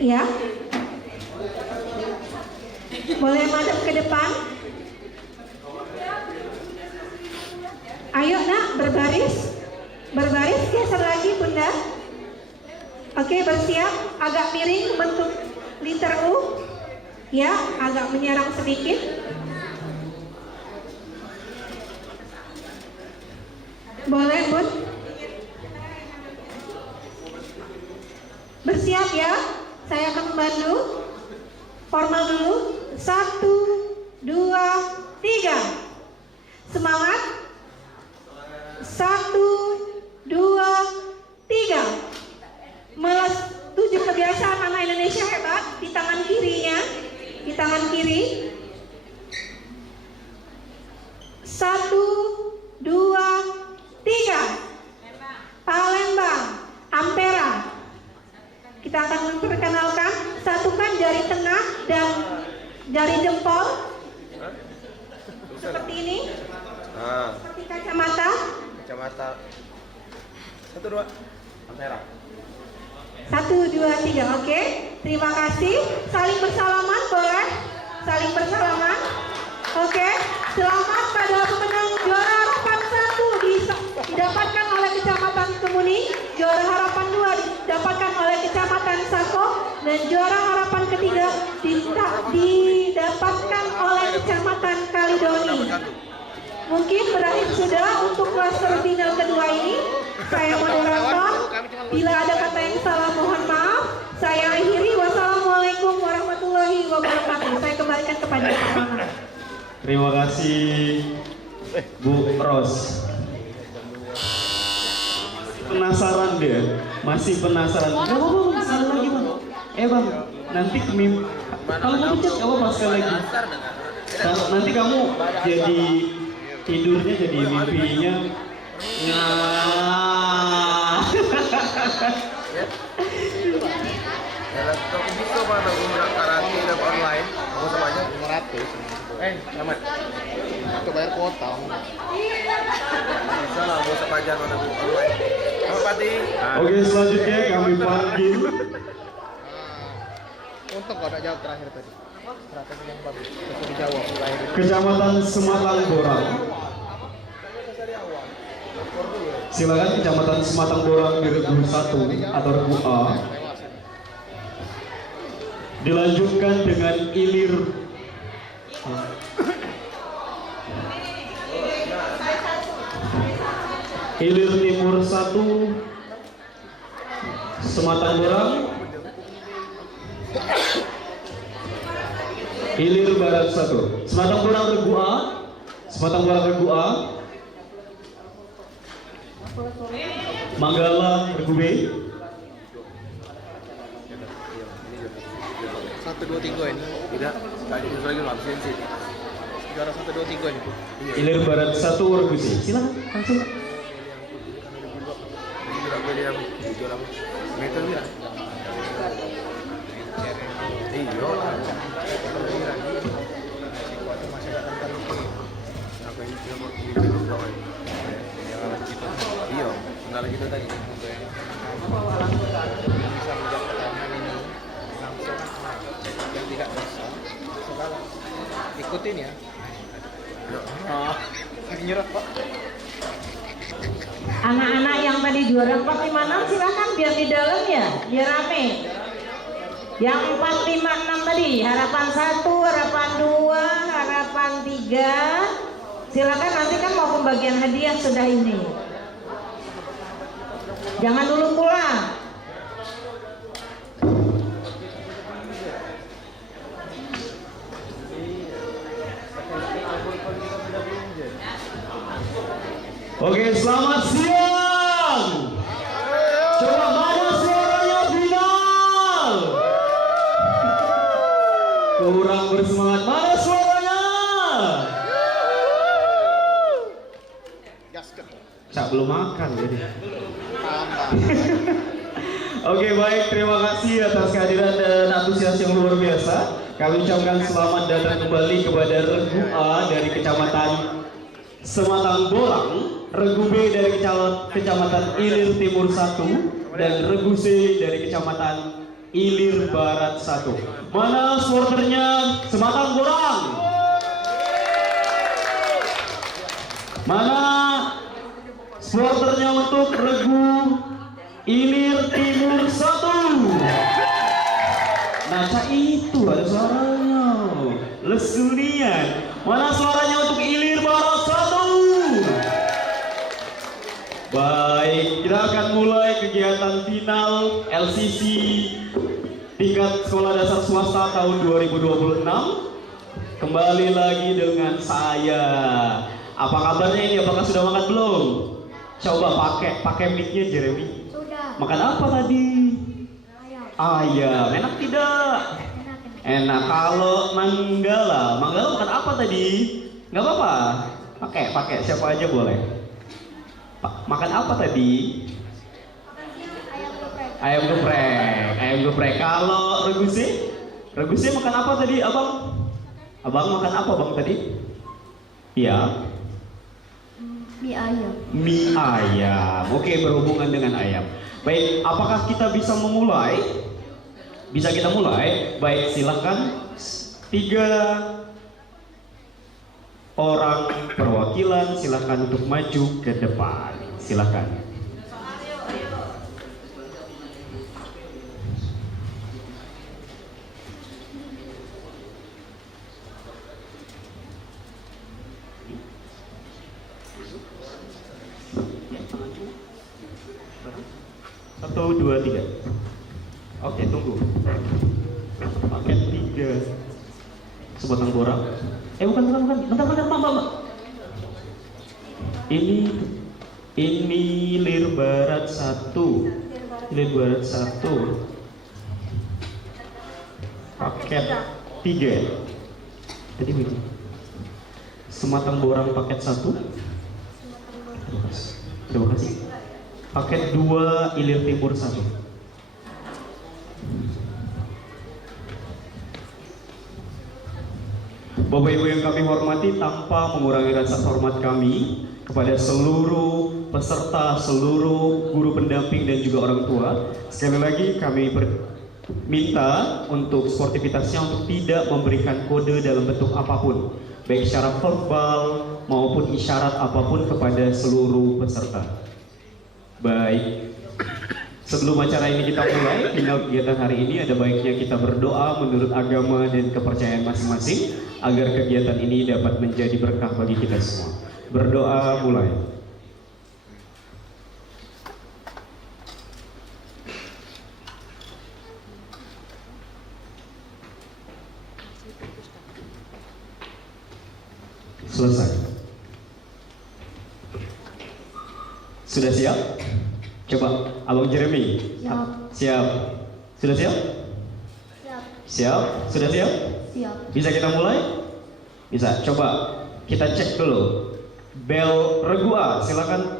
Ya. Boleh madep ke depan. Ayo nak, berbaris. Berbaris, geser lagi Bunda. Oke, bersiap. Agak miring bentuk liter U. Ya, agak menyerang sedikit. Boleh Bun. Bersiap ya. Saya akan membantu. Formal dulu. 1, 2, 3. Semangat. 1, 2, 3. Meles 7 kebiasaan anak Indonesia hebat. Di tangan kirinya. Di tangan kiri. 1, 2, 3. Palembang. Ampera. Kita akan memperkenalkan. Satukan jari tengah dan jari jempol. Seperti ini. Seperti kacamata. Kacamata. 1, 2. Kamera. 1, 2, 3. Oke. Terima kasih. Saling bersalaman boleh? Saling bersalaman. Oke. Selamat pada pemenang juara harapan 1 didapatkan oleh Kecamatan Kemuning, juara harapan 2 didapatkan oleh Kecamatan Sako, dan juara harapan ketiga didapatkan oleh Kecamatan Kalidoni. Mungkin berakhir sudah untuk klaster final kedua ini. Saya moderator. Bila ada kata yang salah mohon maaf. Saya akhiri. Wassalamualaikum warahmatullahi wabarakatuh. Saya kembalikan kepada Pak Maman. Terima kasih Bu Ros. Penasaran dia, masih penasaran. Gak apa-apa Bang, sekali lagi Bang. Bang, nanti kalau mau pencet gak apa-apa sekali lagi. Nanti kamu jadi tidurnya jadi mimpinya. Laptop bisa mana guna karate dan online? Mau sama aja 500. Amat. Itu bayar kuota. Bisa lah, mau sepajan ada online. Selamat pagi. Oke, selanjutnya kami panggil. Untung kau tak jawab terakhir tadi. Strategi yang bagus. Bisa dijawab. Kecamatan Sematang Borang. Silakan Kecamatan Sematang Borang di Regu 1 atau Regu A. Dilanjutkan dengan ilir Ilir Timur 1 Sematang Borang, Ilir Barat 1 Sematang Borang Regu A, Sematang Borang Regu A, Manggala Regu B. 1, 2, 3 ini. Tidak, tadi itu lagi langsung sih. Juara 1, 2, 3 ini. Ilir Barat 1 Regu C. Silakan langsung. Yang juara meter ya. Iyo. Iya, enggak gitu tadi. Bisa menjawab pertanyaan ini langsung yang tidak bisa. Sekarang ikutin ya. Nyerah Pak. Anak-anak yang tadi juara 4, 5, 6 silakan biar di dalam ya, biar rame. Yang 4, 5, 6 tadi, harapan 1, harapan 2, harapan 3. Silakan, nanti kan mau pembagian hadiah sudah ini. Jangan dulu pulang. Oke, selamat siang. Coba mana suaranya final? Kurang bersemangat. Mana suaranya? Cak belum makan jadi. Oke, baik, terima kasih atas kehadiran dan antusias yang luar biasa. kami ucapkan selamat datang kembali kepada Regu A dari Kecamatan Sematang Borang, Regu B dari Kecamatan Ilir Timur 1, dan Regu C dari Kecamatan Ilir Barat 1. Mana supporternya Sematang Borang? Mana supporternya untuk Regu Ilir Timur 1? Nah, itu ada suaranya. Lesunian. Mana suaranya untuk Ilir Barat 1? Baik, kita akan mulai kegiatan final LCC tingkat sekolah dasar swasta tahun 2026. Kembali lagi dengan saya. Apa kabarnya ini? Apakah sudah makan belum? Coba pakai mic-nya Jeremy. Sudah. Makan apa tadi? Ayam. Enak tidak? Enak. Kalau Manggala makan apa tadi? Nggak apa-apa. Pakai siapa aja boleh. Makan apa tadi? Ayam geprek. Kalau Regu C makan apa tadi, abang? Abang makan apa bang tadi? Iya. Mie ayam. Oke, berhubungan dengan ayam. Baik, apakah kita bisa memulai? Bisa kita mulai? Baik, silakan. 3 orang perwakilan silakan untuk maju ke depan. Silakan. Satu, dua, tiga. Oke, tunggu. Paket 3. Sebatang Borang. Bukan. Bentar, Mbak. Ini Ilir Barat 1. Ilir Barat 1. Paket 3. Tadi begitu. Sematang Borang paket 1. Terima kasih. Paket 2 Ilir Timur 1. Bapak Ibu yang kami hormati, tanpa mengurangi rasa hormat kami kepada seluruh peserta, seluruh guru pendamping dan juga orang tua, sekali lagi kami minta untuk sportivitasnya untuk tidak memberikan kode dalam bentuk apapun, baik secara verbal maupun isyarat apapun kepada seluruh peserta. Baik, sebelum acara ini kita mulai, final kegiatan hari ini ada baiknya kita berdoa menurut agama dan kepercayaan masing-masing agar kegiatan ini dapat menjadi berkah bagi kita semua. Berdoa mulai. Selesai. Sudah siap? Coba, Abang Jeremy. Siap. Sudah siap? Siap. Sudah siap? Siap. Bisa kita mulai? Bisa. Coba kita cek dulu. Bel Regu A, silakan.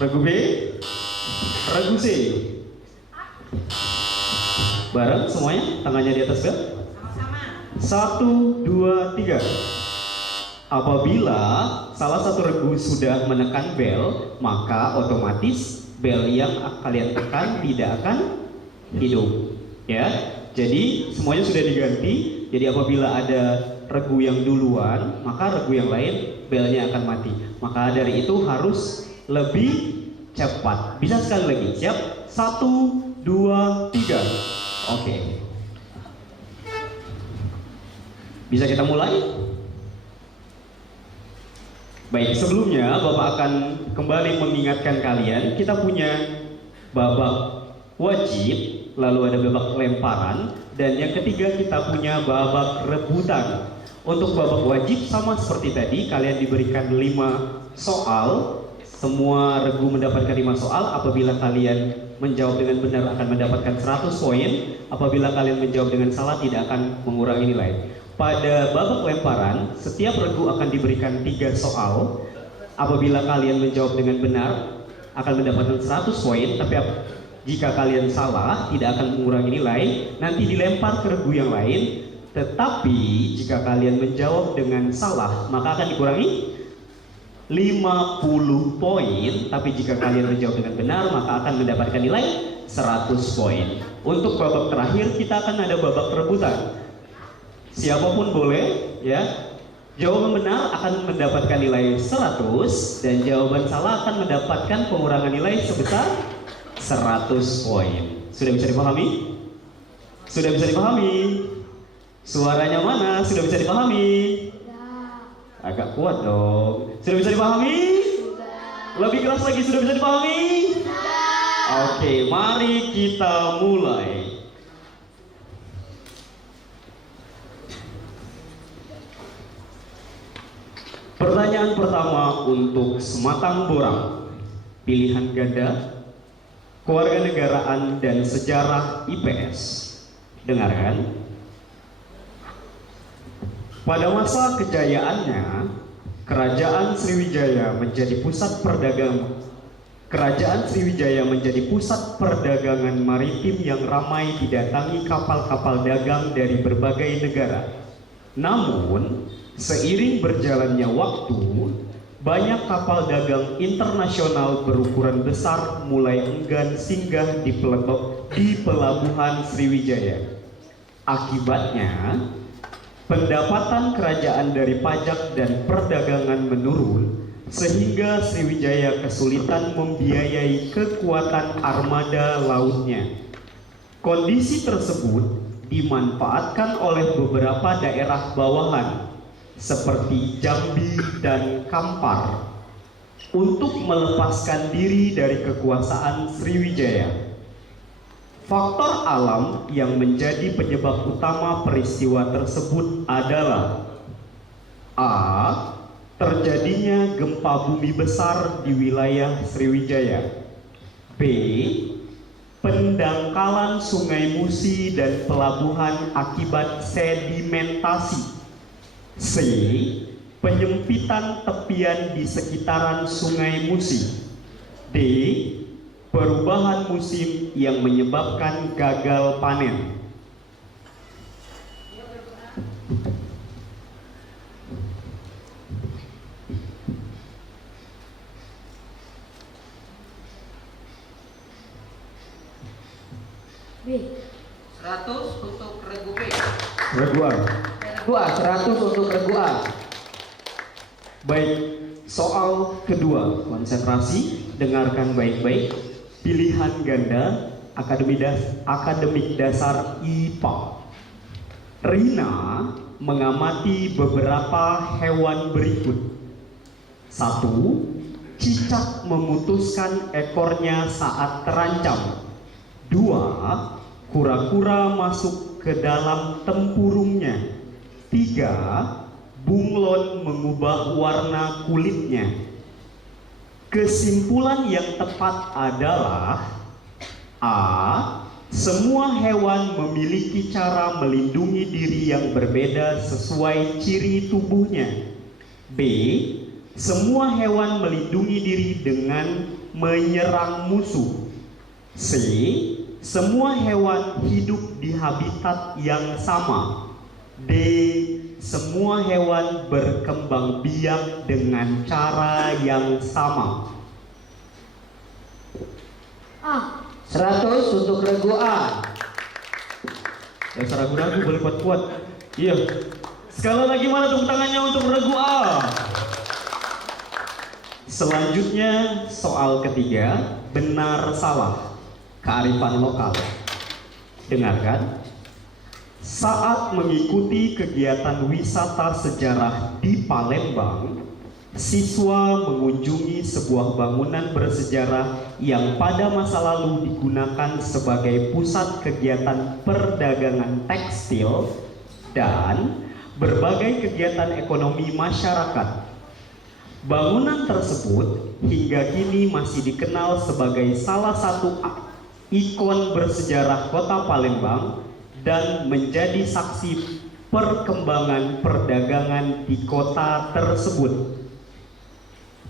Regu B, Regu C. Bareng semuanya, tangannya di atas bel. 1, 2, 3. Apabila salah satu regu sudah menekan bel, maka otomatis bel yang kalian tekan tidak akan hidup. Ya, jadi semuanya sudah diganti. Jadi apabila ada regu yang duluan, maka regu yang lain belnya akan mati. Maka dari itu harus lebih cepat. Bisa sekali lagi. Siap? 1, 2, 3. Oke. Bisa kita mulai? Baik, sebelumnya Bapak akan kembali mengingatkan kalian, kita punya babak wajib, lalu ada babak lemparan, dan yang ketiga kita punya babak rebutan. Untuk babak wajib sama seperti tadi, kalian diberikan 5 soal, semua regu mendapatkan 5 soal. Apabila kalian menjawab dengan benar akan mendapatkan 100 poin, apabila kalian menjawab dengan salah tidak akan mengurangi nilai. Pada babak lemparan, setiap regu akan diberikan 3 soal. Apabila kalian menjawab dengan benar, akan mendapatkan 100 poin. Tapi Jika kalian salah, tidak akan mengurangi nilai, nanti dilempar ke regu yang lain. Tetapi jika kalian menjawab dengan salah, maka akan dikurangi 50 poin. Tapi jika kalian menjawab dengan benar, maka akan mendapatkan nilai 100 poin. Untuk babak terakhir kita akan ada babak rebutan. Siapapun boleh, ya. Jawaban benar akan mendapatkan nilai 100 dan jawaban salah akan mendapatkan pengurangan nilai sebesar 100 poin. Sudah bisa dipahami? Sudah bisa dipahami? Suaranya mana? Sudah bisa dipahami? Agak kuat dong. Sudah bisa dipahami? Lebih keras lagi, sudah bisa dipahami? Oke, mari kita mulai. Pertanyaan pertama untuk Sematang Borang. Pilihan ganda, kewarganegaraan dan sejarah IPS. Dengarkan. Pada masa kejayaannya, Kerajaan Sriwijaya menjadi pusat perdagangan maritim yang ramai didatangi kapal-kapal dagang dari berbagai negara. Namun, seiring berjalannya waktu, banyak kapal dagang internasional berukuran besar mulai enggan singgah di pelabuhan Sriwijaya. Akibatnya, pendapatan kerajaan dari pajak dan perdagangan menurun, sehingga Sriwijaya kesulitan membiayai kekuatan armada lautnya. Kondisi tersebut dimanfaatkan oleh beberapa daerah bawahan seperti Jambi dan Kampar untuk melepaskan diri dari kekuasaan Sriwijaya. Faktor alam yang menjadi penyebab utama peristiwa tersebut adalah A. Terjadinya gempa bumi besar di wilayah Sriwijaya. B. Pendangkalan Sungai Musi dan pelabuhan akibat sedimentasi. C. Penyempitan tepian di sekitaran Sungai Musi. D. Perubahan musim yang menyebabkan gagal panen. B. 100 untuk regu B. Regu A. Regu A, 100 untuk regu A. Baik, soal kedua, konsentrasi, dengarkan baik-baik. Pilihan ganda, akademik dasar IPA. Rina mengamati beberapa hewan berikut. 1. Cicak memutuskan ekornya saat terancam. 2. Kura-kura masuk ke dalam tempurungnya. 3. Bunglon mengubah warna kulitnya. Kesimpulan yang tepat adalah A. Semua hewan memiliki cara melindungi diri yang berbeda sesuai ciri tubuhnya. B. Semua hewan melindungi diri dengan menyerang musuh. C. Semua hewan hidup di habitat yang sama. D. Semua hewan berkembang biak dengan cara yang sama. A. 100 untuk regu A. Dasar ragu-ragu boleh kuat-kuat. Iya. Sekali lagi mana tepuk tangannya untuk regu A. Selanjutnya soal ketiga, benar salah. Kearifan lokal. Dengarkan. Saat mengikuti kegiatan wisata sejarah di Palembang, siswa mengunjungi sebuah bangunan bersejarah yang pada masa lalu digunakan sebagai pusat kegiatan perdagangan tekstil dan berbagai kegiatan ekonomi masyarakat. Bangunan tersebut hingga kini masih dikenal sebagai salah satu ikon bersejarah kota Palembang dan menjadi saksi perkembangan perdagangan di kota tersebut.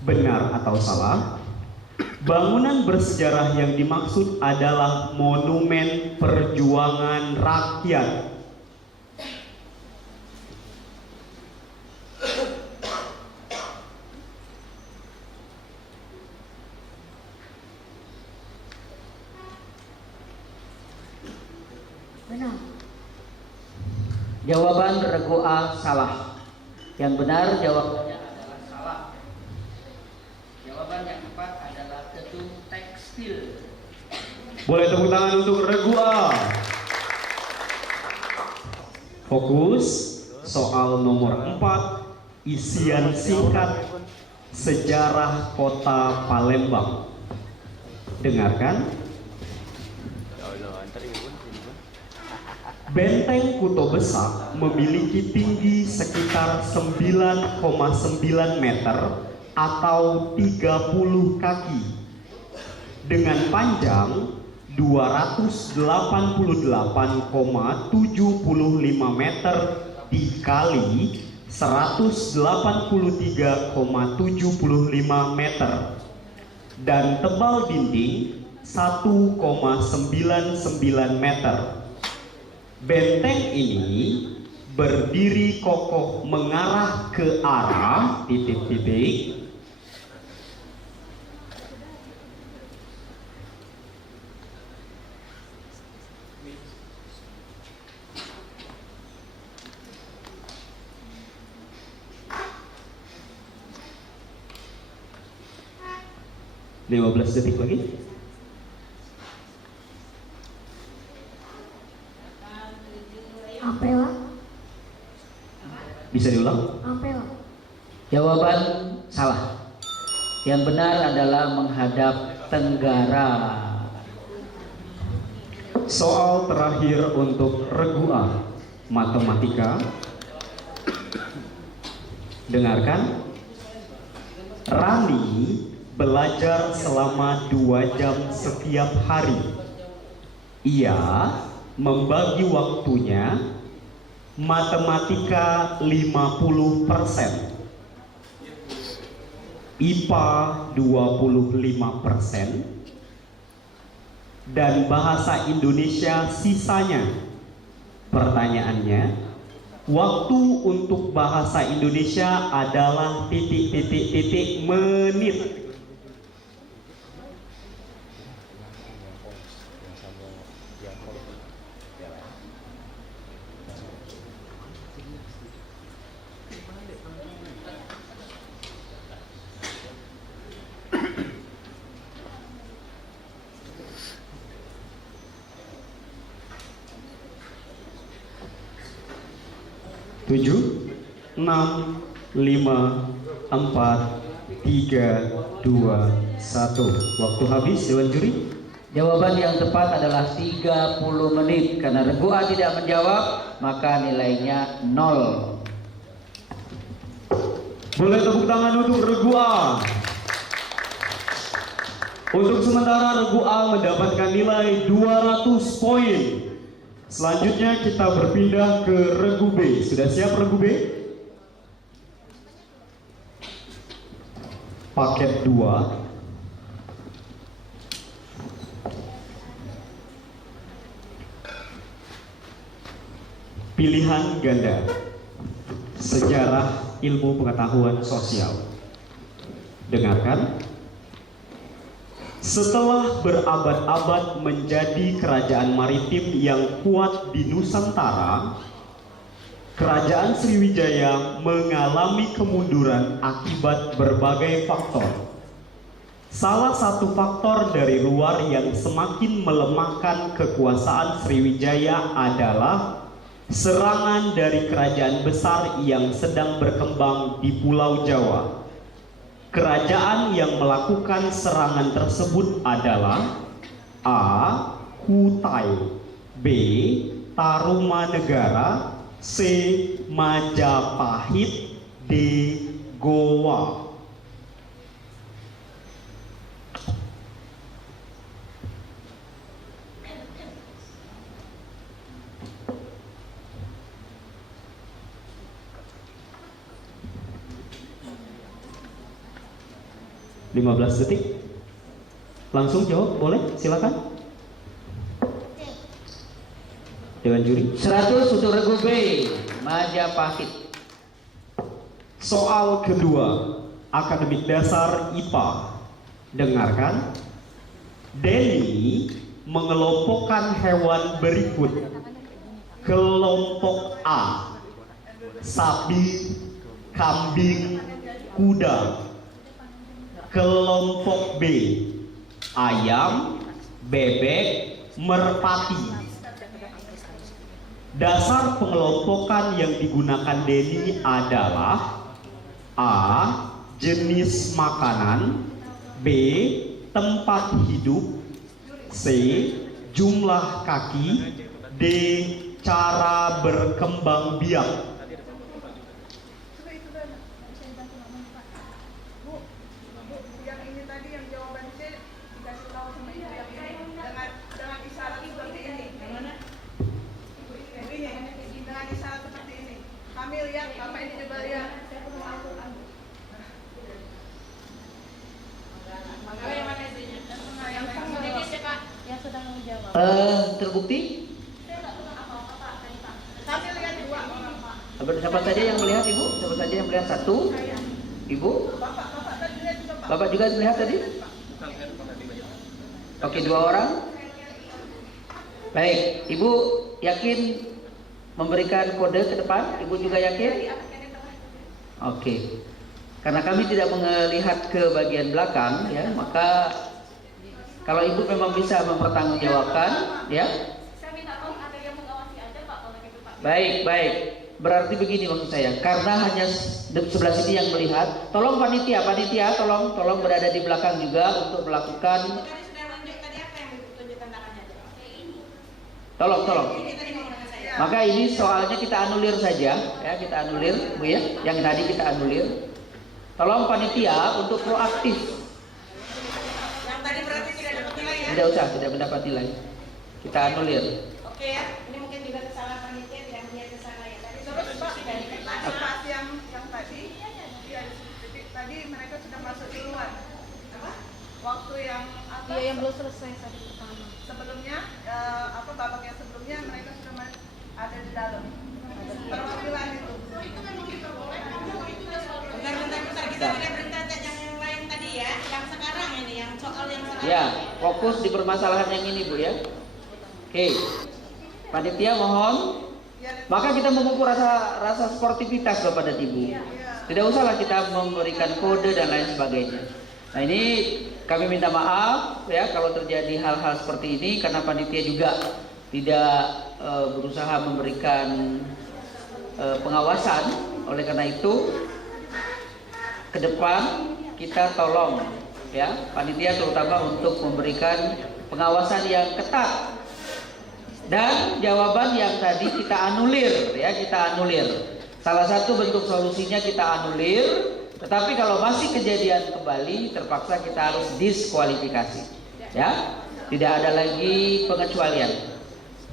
Benar atau salah? Bangunan bersejarah yang dimaksud adalah monumen perjuangan rakyat. Benar. Jawaban regu A salah. Yang benar jawabannya adalah salah. Jawaban yang tepat adalah gedung tekstil. Boleh tepuk tangan untuk regu A. Fokus soal nomor 4, isian singkat sejarah kota Palembang. Dengarkan. Benteng Kuto Besak memiliki tinggi sekitar 9,9 meter atau 30 kaki dengan panjang 288,75 meter dikali 183,75 meter dan tebal dinding 1,99 meter. Benteng ini berdiri kokoh mengarah ke arah titik-titik (15 detik lagi). Ampela. Bisa diulang? Ampela. Jawaban salah. Yang benar adalah menghadap tenggara. Soal terakhir untuk regu A, matematika. Dengarkan. Rani belajar selama 2 jam setiap hari. Ia membagi waktunya matematika 50%, IPA 25%, dan bahasa Indonesia sisanya. Pertanyaannya, waktu untuk bahasa Indonesia adalah titik-titik-titik menit. Tujuh, 6, 5, 4, 3, 2, 1. Waktu habis, Dewan Juri. Jawaban yang tepat adalah 30 menit. Karena regu A tidak menjawab, maka nilainya 0. Boleh tepuk tangan untuk regu A. Untuk sementara regu A mendapatkan nilai 200 poin. Selanjutnya kita berpindah ke regu B. Sudah siap regu B? Paket 2. Pilihan ganda. Sejarah ilmu pengetahuan sosial. Dengarkan. Setelah berabad-abad menjadi kerajaan maritim yang kuat di Nusantara, Kerajaan Sriwijaya mengalami kemunduran akibat berbagai faktor. Salah satu faktor dari luar yang semakin melemahkan kekuasaan Sriwijaya adalah serangan dari kerajaan besar yang sedang berkembang di Pulau Jawa. Kerajaan yang melakukan serangan tersebut adalah A. Kutai, B. Tarumanegara, C. Majapahit, D. Goa. (15 detik). Langsung jawab, boleh? Silakan. Dewan juri. 100 untuk regu B, Majapahit. Soal kedua, akademik dasar IPA. Dengarkan. Denny mengelompokkan hewan berikut. Kelompok A, sapi, kambing, kuda. Kelompok B, ayam, bebek, merpati. Dasar pengelompokan yang digunakan Denny adalah A. Jenis makanan, B. Tempat hidup, C. Jumlah kaki, D. Cara berkembang biak. Yang ini tadi yang jawaban C dikasih tahu sama ibu yang ini dengan isyarat seperti ini. Dengan isyarat seperti ini. Hamil ya, bapak ini juga ya. Yang sedang menjawab. Terbukti? Hamil ya dua. Siapa saja yang melihat ibu? Siapa saja yang melihat? 1? Ibu? Bapak tadi lihat juga Pak. Bapak juga melihat tadi? Oke, 2 orang. Baik, ibu yakin memberikan kode ke depan? Ibu juga yakin? Oke. Karena kami tidak melihat ke bagian belakang, ya, maka kalau ibu memang bisa mempertanggungjawabkan, ya. Saya minta tolong ada yang mengawasi aja Pak kalau gitu Pak. Baik. Berarti begini maksud saya, karena hanya sebelah sini yang melihat, tolong panitia, tolong berada di belakang juga untuk melakukan. Tadi sudah lanjut tadi apa yang ditunjukkan tangannya? Tolong. Ini tadi ngomong dengan saya. Maka ini soalnya kita anulir saja, ya, kita anulir, Bu ya. Yang tadi kita anulir. Tolong panitia untuk proaktif. Yang tadi berarti tidak dapat nilai ya? Tidak usah, tidak mendapat nilai. Kita anulir. Oke ya, ini mungkin juga kesalahan panitia tidak melihat ke sana ya. Tadi Terus Pak, pas yang tadi, ya, tadi mereka sudah masuk duluan. Apa? Waktu yang apa? Iya, yang belum selesai tadi pertama. Sebelumnya, babak yang sebelumnya mereka sudah ada di dalam. Perwakilan itu. Bentar, kita tidak bertanya yang lain tadi ya. Yang sekarang ini, yang soal yang sekarang. Ya, fokus di permasalahan yang ini, Bu ya. Oke. Panitia mohon. Maka kita memupuk rasa sportivitas Bapak dan Ibu. Tidak usahlah kita memberikan kode dan lain sebagainya. Nah, ini kami minta maaf ya kalau terjadi hal-hal seperti ini karena panitia juga tidak berusaha memberikan pengawasan. Oleh karena itu ke depan kita tolong ya panitia terutama untuk memberikan pengawasan yang ketat. Dan jawaban yang tadi kita anulir ya, kita anulir. Salah satu bentuk solusinya kita anulir, tetapi kalau masih kejadian kembali terpaksa kita harus diskualifikasi. Ya. Tidak ada lagi pengecualian.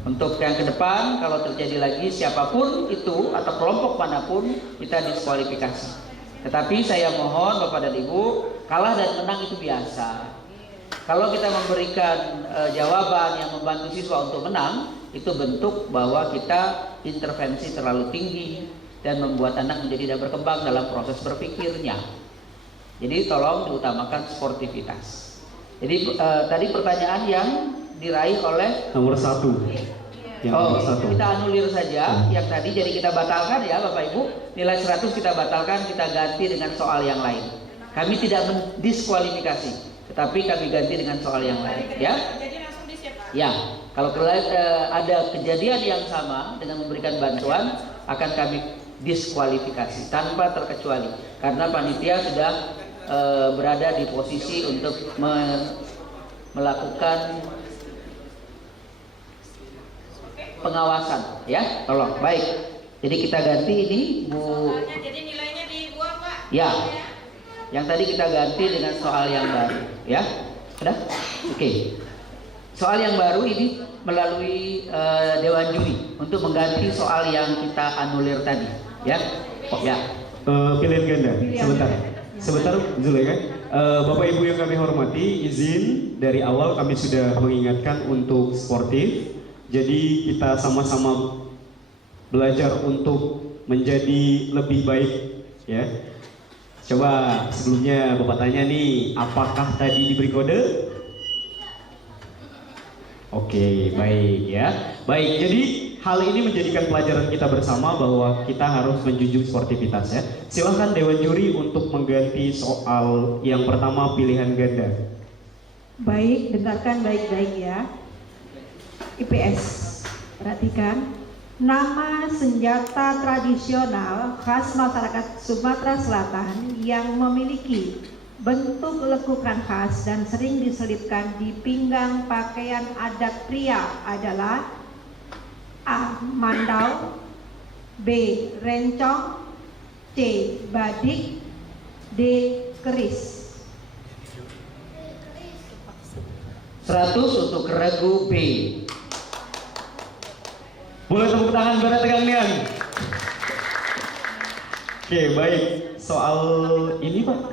Untuk yang ke depan kalau terjadi lagi siapapun itu atau kelompok manapun kita diskualifikasi. Tetapi saya mohon Bapak dan Ibu, kalah dan menang itu biasa. Kalau kita memberikan jawaban yang membantu siswa untuk menang, itu bentuk bahwa kita intervensi terlalu tinggi dan membuat anak menjadi tidak berkembang dalam proses berpikirnya. Jadi tolong diutamakan sportivitas. Jadi tadi pertanyaan yang diraih oleh nomor 1. Nomor 1. Kita anulir saja yang tadi, jadi kita batalkan ya Bapak Ibu. Nilai 100 kita batalkan, kita ganti dengan soal yang lain. Kami tidak mendiskualifikasi, tetapi kami ganti dengan soal yang lain, ya. Jadi langsung disiap. Ya, kalau ada kejadian yang sama dengan memberikan bantuan, akan kami diskualifikasi tanpa terkecuali, karena panitia sudah berada di posisi untuk melakukan pengawasan, ya. Tolong, baik. Jadi kita ganti ini, Bu. Jadi nilainya dibuang Pak. Ya. Yang tadi kita ganti dengan soal yang baru, ya. Sudah? Oke. Soal yang baru ini melalui Dewan Juri untuk mengganti soal yang kita anulir tadi, ya. Ya. Pilihan ganda. Sebentar, Zulaika. Bapak Ibu yang kami hormati, izin dari awal kami sudah mengingatkan untuk sportif. Jadi kita sama-sama belajar untuk menjadi lebih baik, ya. Coba sebelumnya Bapak tanya nih, apakah tadi diberi kode? Oke, baik ya. Baik, jadi hal ini menjadikan pelajaran kita bersama bahwa kita harus menjunjung sportivitas ya. Silahkan Dewan Juri untuk mengganti soal yang pertama pilihan ganda. Baik, dengarkan baik-baik ya. IPS, perhatikan. Nama senjata tradisional khas masyarakat Sumatera Selatan yang memiliki bentuk lekukan khas dan sering diselipkan di pinggang pakaian adat pria adalah A. Mandau, B. Rencong, C. Badik, D. Keris. 100 untuk regu B. Boleh tepuk tangan berat tegang nian. Oke, baik. Soal ini Pak.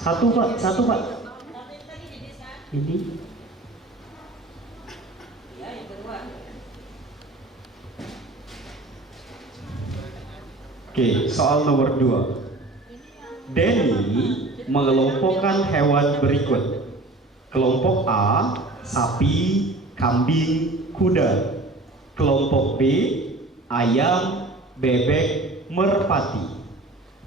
Satu Pak. Ini. Oke, soal nomor 2. Denny mengelompokkan hewan berikut. Kelompok A, sapi, kambing, kuda. Kelompok B, ayam, bebek, merpati.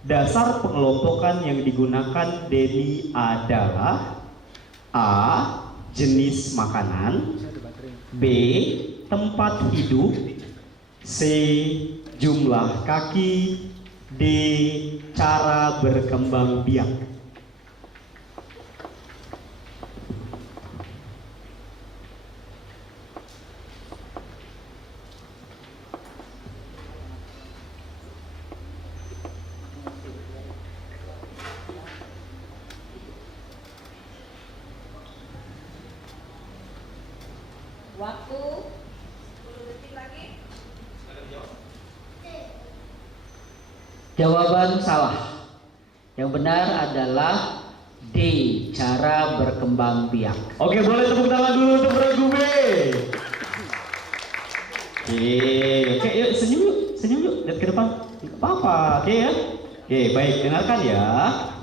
Dasar pengelompokan yang digunakan Denny adalah A. Jenis makanan, B. Tempat hidup, C. Jumlah kaki, D. Cara berkembang biak. Waktu 10 detik lagi. Jawaban salah. Yang benar adalah D. Cara berkembang biak. Oke, boleh tepuk tangan dulu untuk regu B. Oke, yuk senyum yuk, lihat ke depan. Nggak apa-apa, oke ya. Oke, baik, dengarkan ya.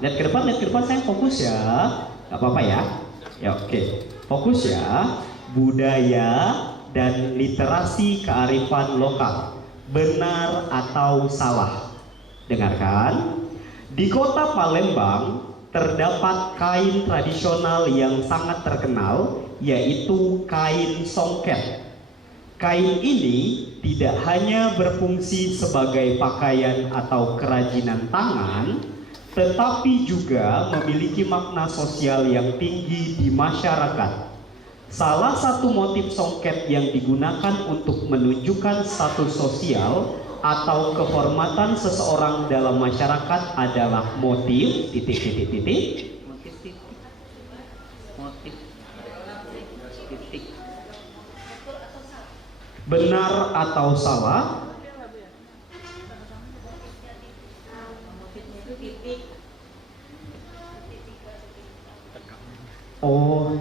Lihat ke depan, saya fokus ya. Nggak apa-apa ya. Ya, oke, fokus ya. Budaya dan literasi kearifan lokal, benar atau salah? Dengarkan. Di kota Palembang terdapat kain tradisional yang sangat terkenal, yaitu kain songket. Kain ini tidak hanya berfungsi sebagai pakaian atau kerajinan tangan, tetapi juga memiliki makna sosial yang tinggi di masyarakat. Salah satu motif songket yang digunakan untuk menunjukkan status sosial atau kehormatan seseorang dalam masyarakat adalah motif titik. Benar atau salah? Oh.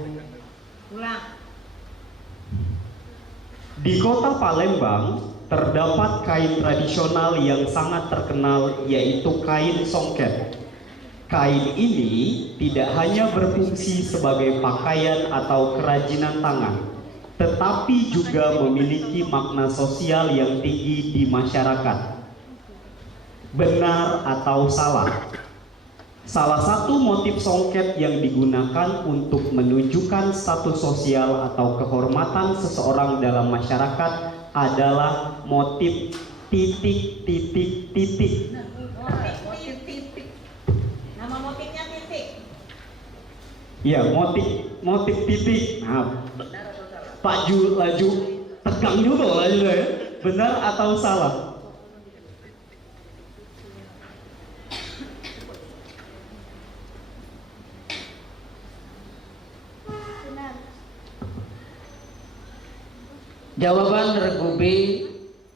Di kota Palembang terdapat kain tradisional yang sangat terkenal, yaitu kain songket. Kain ini tidak hanya berfungsi sebagai pakaian atau kerajinan tangan, tetapi juga memiliki makna sosial yang tinggi di masyarakat. Benar atau salah? Salah satu motif songket yang digunakan untuk menunjukkan status sosial atau kehormatan seseorang dalam masyarakat adalah motif titik. Nama motifnya titik. Ya, motif titik. Nah, Pak Ju laju tegang juga laju ya. Benar atau salah? Jawaban regu B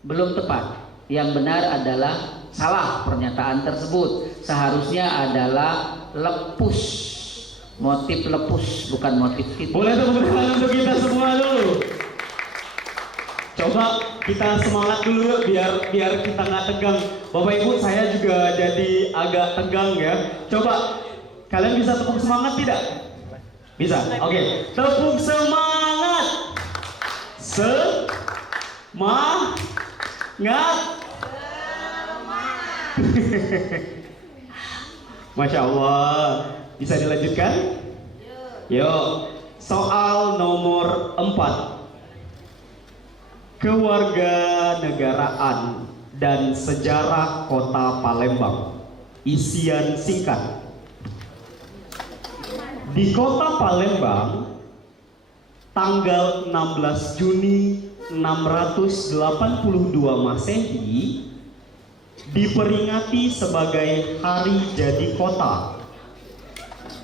belum tepat. Yang benar adalah salah pernyataan tersebut. Seharusnya adalah lepus, motif lepus, bukan motif titik. Boleh tepuk tangan untuk kita semua dulu. Coba kita semangat dulu biar kita nggak tegang. Bapak Ibu, saya juga jadi agak tegang ya. Coba kalian bisa tepuk semangat tidak? Bisa. Oke. Tepuk semangat. Semangat. Masya Allah. Bisa dilanjutkan? Yuk. Soal nomor 4. Kewarganegaraan dan sejarah Kota Palembang. Isian singkat. Di Kota Palembang, tanggal 16 Juni 682 Masehi diperingati sebagai Hari Jadi Kota.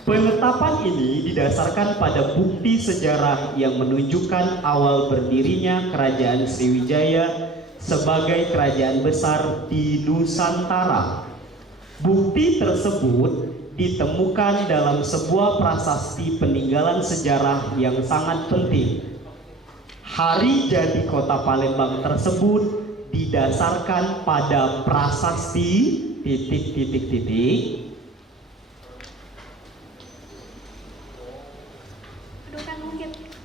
Penetapan ini didasarkan pada bukti sejarah yang menunjukkan awal berdirinya Kerajaan Sriwijaya sebagai kerajaan besar di Nusantara. Bukti tersebut ditemukan dalam sebuah prasasti peninggalan sejarah yang sangat penting. Hari jadi Kota Palembang tersebut didasarkan pada prasasti ...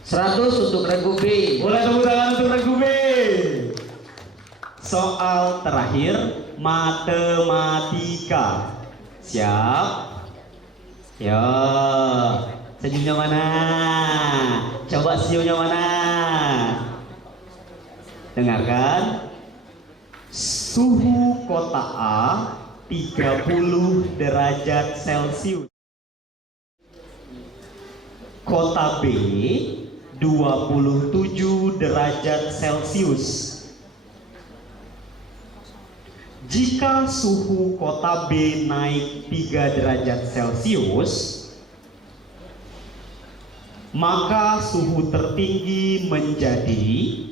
100 untuk regu B. Boleh tepuk tangan untuk regu B. Soal terakhir, matematika. Siap? Ya. Senyumnya mana? Coba senyumnya mana? Dengarkan. Suhu kota A 30 derajat Celcius. Kota B 27 derajat Celcius. Jika suhu kota B naik 3 derajat Celcius, maka suhu tertinggi menjadi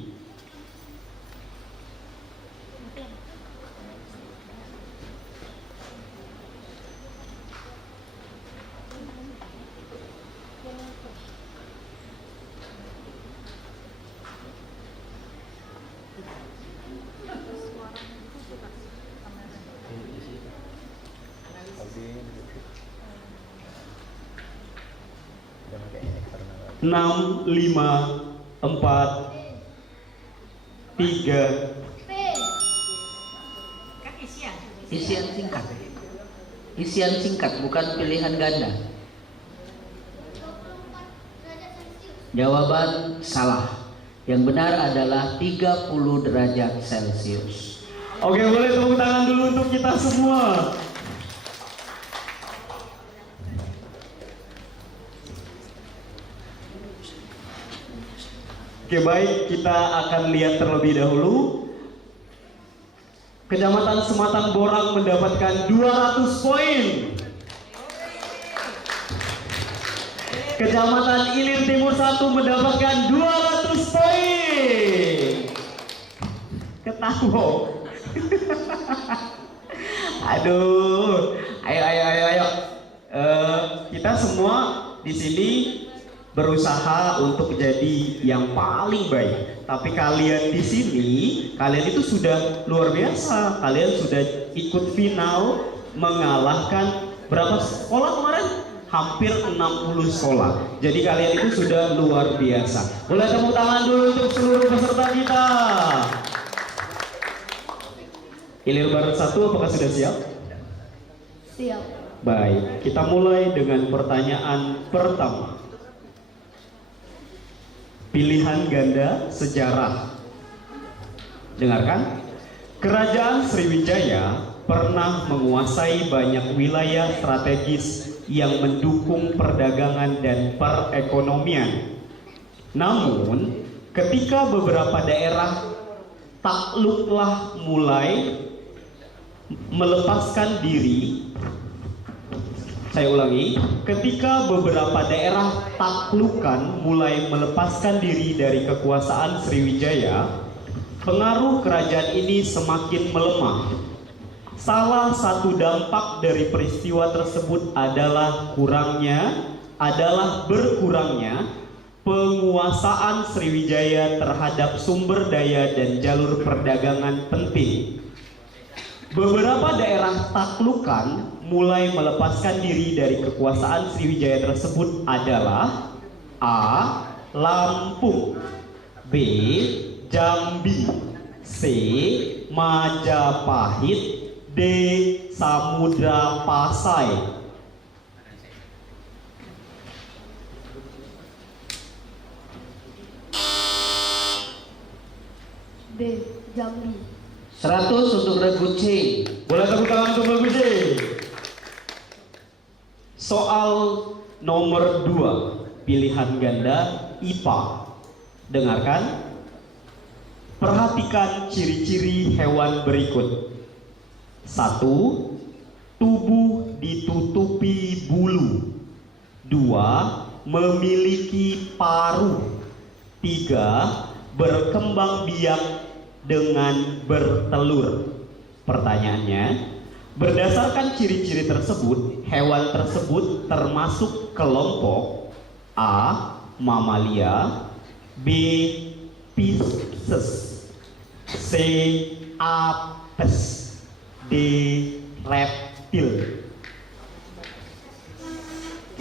enam, 5, 4, 3. Isian singkat. Isian singkat, bukan pilihan ganda. Jawaban salah. Yang benar adalah 30 derajat Celcius. Oke, boleh tepuk tangan dulu untuk kita semua. Oke, baik, kita akan lihat terlebih dahulu. Kecamatan Sematang Borang mendapatkan 200 poin. Kecamatan Ilir Timur 1 mendapatkan 200 poin. Ketawa. Aduh, ayo. Kita semua di sini berusaha untuk jadi yang paling baik. Tapi kalian di sini, kalian itu sudah luar biasa. Kalian sudah ikut final, mengalahkan berapa sekolah kemarin? Hampir 60 sekolah. Jadi kalian itu sudah luar biasa. Boleh tepuk tangan dulu untuk seluruh peserta kita. Ilir Barat 1 apakah sudah siap? Siap. Baik, kita mulai dengan pertanyaan pertama. Pilihan ganda sejarah. Dengarkan. Kerajaan Sriwijaya pernah menguasai banyak wilayah strategis yang mendukung perdagangan dan perekonomian. Namun, ketika beberapa daerah takluklah mulai melepaskan diri. Saya ulangi, ketika beberapa daerah taklukan mulai melepaskan diri dari kekuasaan Sriwijaya, pengaruh kerajaan ini semakin melemah. Salah satu dampak dari peristiwa tersebut adalah berkurangnya penguasaan Sriwijaya terhadap sumber daya dan jalur perdagangan penting. Beberapa daerah taklukan mulai melepaskan diri dari kekuasaan Sriwijaya tersebut adalah A. Lampung, B. Jambi, C. Majapahit, D. Samudra Pasai. B. Jambi. 100 untuk regu C. Boleh tepuk tangan untuk regu C. Soal nomor 2, pilihan ganda IPA. Dengarkan. Perhatikan ciri-ciri hewan berikut. 1. Tubuh ditutupi bulu. 2. Memiliki paruh. 3. Berkembang biak dengan bertelur. Pertanyaannya, berdasarkan ciri-ciri tersebut, hewan tersebut termasuk kelompok A. Mamalia, B. Pisces, C. Apes, D. Reptil. C.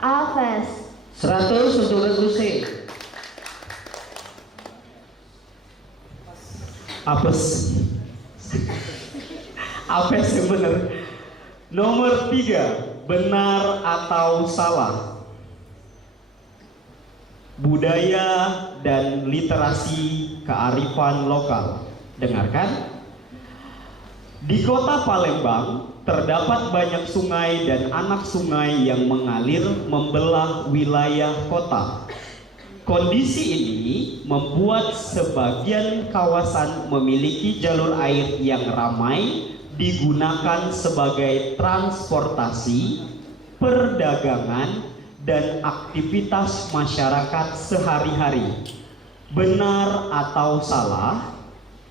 Apes. 100 untuk regu C. Apes. Apes yang benar. Nomor 3, benar atau salah? Budaya dan literasi kearifan lokal. Dengarkan. Di kota Palembang terdapat banyak sungai dan anak sungai yang mengalir membelah wilayah kota. Kondisi ini membuat sebagian kawasan memiliki jalur air yang ramai digunakan sebagai transportasi, perdagangan, dan aktivitas masyarakat sehari-hari. Benar atau salah,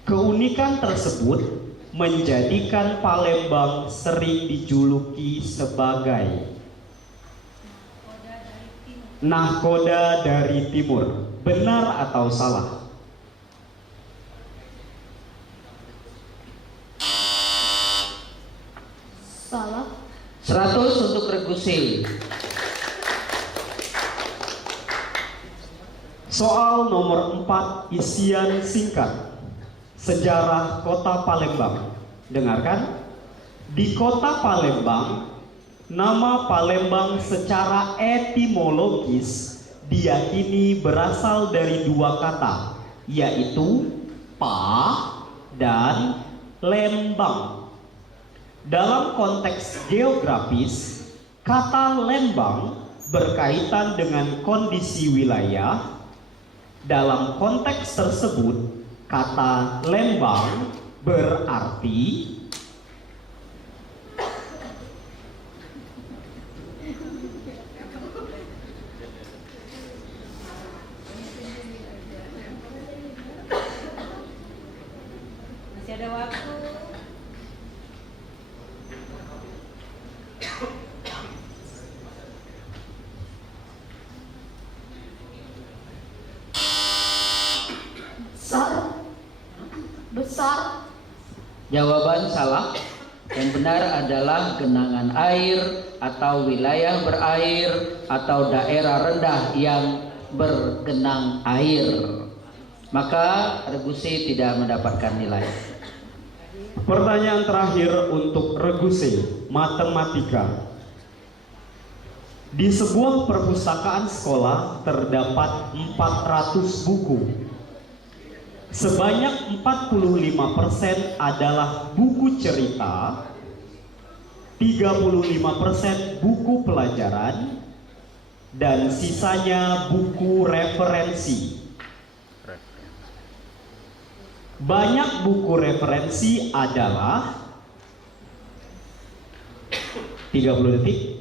keunikan tersebut menjadikan Palembang sering dijuluki sebagai Nahkoda dari Timur. Benar atau salah? Salah. 100 untuk regu C. Soal nomor 4, isian singkat. Sejarah Kota Palembang. Dengarkan. Di Kota Palembang, nama Palembang secara etimologis diyakini berasal dari 2 kata, yaitu pa dan lembang. Dalam konteks geografis, kata lembang berkaitan dengan kondisi wilayah. Dalam konteks tersebut, kata lembang berarti Masih ada waktu. Besar. Jawaban salah. Yang benar adalah genangan air atau wilayah berair atau daerah rendah yang bergenang air. Maka regu C tidak mendapatkan nilai. pertanyaan terakhir untuk regu C, matematika. Di sebuah perpustakaan sekolah terdapat 400 buku. Sebanyak 45% adalah buku cerita, 35% buku pelajaran, dan sisanya buku referensi. Banyak buku referensi adalah 30 detik.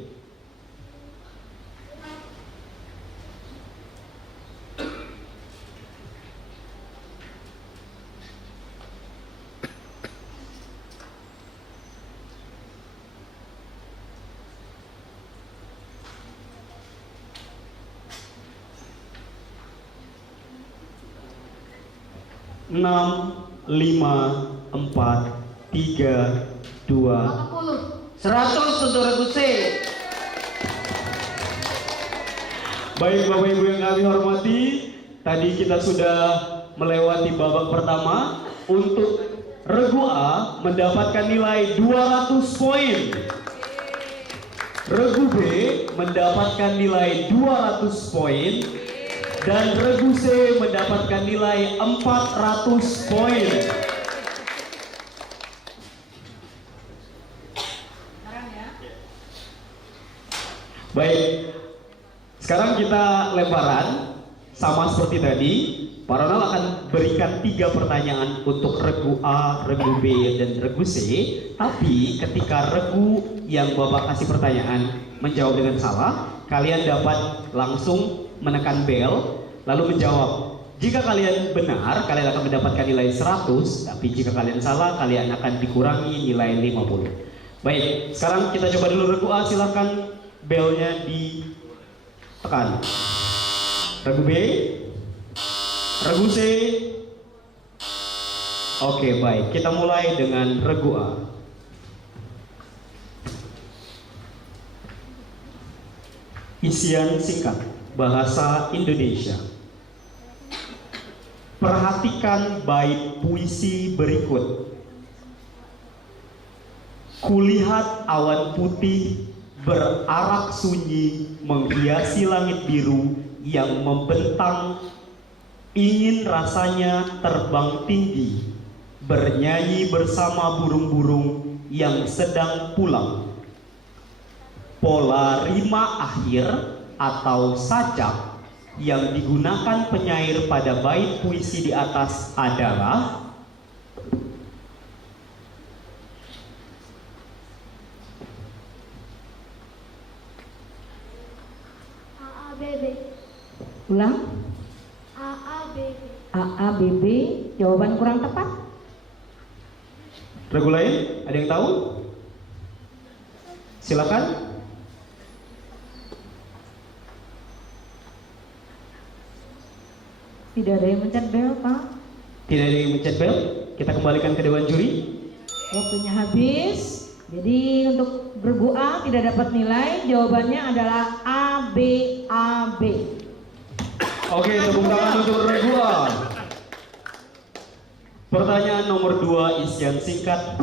6, 5, 4, 3, 2. 100 untuk regu C. Baik Bapak Ibu yang kami hormati, tadi kita sudah melewati babak pertama. Untuk regu A mendapatkan nilai 200 poin. Regu B mendapatkan nilai 200 poin. Dan regu C mendapatkan nilai 400 poin. Baik, sekarang kita lemparan sama seperti tadi. Pak Ronald akan berikan 3 pertanyaan untuk regu A, regu B, dan regu C. Tapi ketika regu yang Bapak kasih pertanyaan menjawab dengan salah, kalian dapat langsung menekan bel lalu menjawab. Jika kalian benar, kalian akan mendapatkan nilai 100. Tapi jika kalian salah, kalian akan dikurangi nilai 50. Baik, sekarang kita coba dulu regu A. Silahkan belnya ditekan. Regu B, regu C. Oke, baik. Kita mulai dengan regu A. Isian singkat bahasa Indonesia. Perhatikan bait puisi berikut. Kulihat awan putih berarak sunyi menghiasi langit biru yang membentang. Ingin rasanya terbang tinggi, bernyanyi bersama burung-burung yang sedang pulang. Pola rima akhir atau sajak yang digunakan penyair pada bait puisi di atas adalah AABB. Ulang. AABB. AABB. Jawaban kurang tepat. regu lain. Ada yang tahu? Silakan. Tidak ada yang mencet bel, Pak. Tidak ada yang mencet bel. Kita kembalikan ke dewan juri. Waktunya habis. Jadi untuk regu A tidak dapat nilai. Jawabannya adalah ABAB. Oke, tepuk tangan untuk regu A. Pertanyaan nomor 2, isian singkat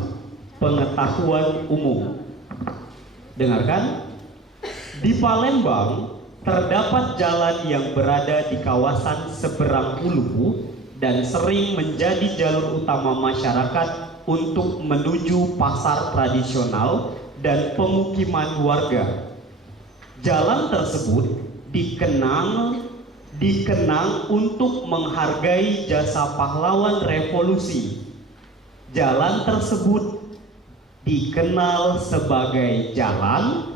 pengetahuan umum. Dengarkan. Di Palembang terdapat jalan yang berada di kawasan seberang Ulu dan sering menjadi jalur utama masyarakat untuk menuju pasar tradisional dan pemukiman warga. Jalan tersebut dikenang untuk menghargai jasa pahlawan revolusi. Jalan tersebut dikenal sebagai jalan ...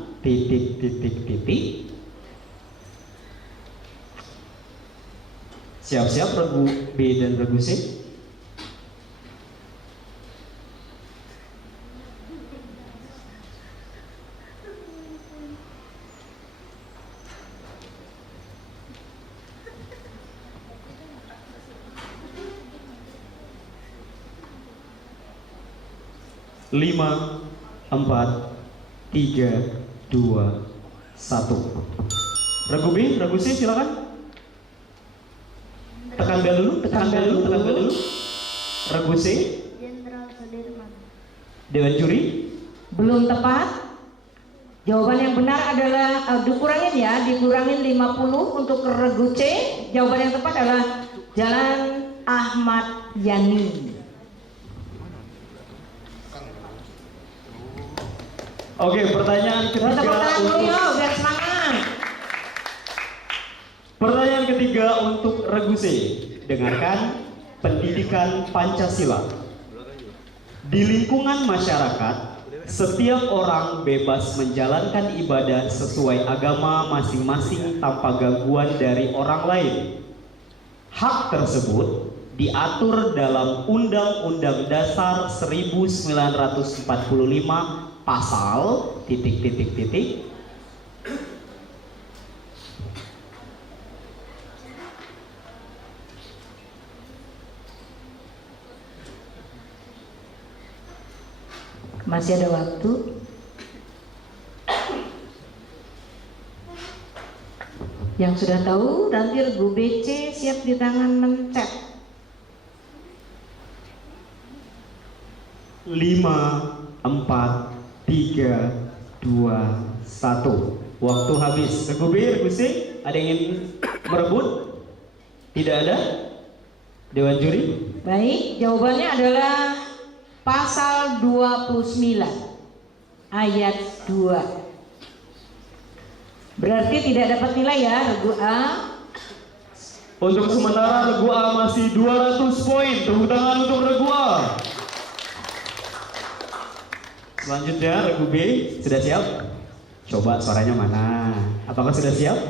Siap-siap regu B dan regu C. Lima, 4, 3, 2, 1. Regu B, regu C, silakan. Tekan bel dulu, tekan bel dulu. Regu C. Jenderal Sudirman. Dewan juri. Belum tepat. Jawaban yang benar adalah dikurangin 50 untuk regu C. Jawaban yang tepat adalah Jalan Ahmad Yani. Oke, pertanyaan ketiga biar semangat. Pertanyaan ketiga untuk regu C. Dengarkan. Pendidikan Pancasila. Di lingkungan masyarakat, setiap orang bebas menjalankan ibadah sesuai agama masing-masing tanpa gangguan dari orang lain. Hak tersebut diatur dalam Undang-Undang Dasar 1945 pasal ... Masih ada waktu. Yang sudah tahu nanti regu BC siap di tangan mencet. 5, 4, 3, 2, 1. Waktu habis. Regu B, regu C, ada yang ingin merebut? Tidak ada? Dewan juri? Baik, jawabannya adalah pasal 29 ayat 2. Berarti tidak dapat nilai ya regu A. Untuk sementara regu A masih 200 poin. Tepuk tangan untuk regu A. Selanjutnya regu B sudah siap? Coba suaranya mana? Apakah sudah siap?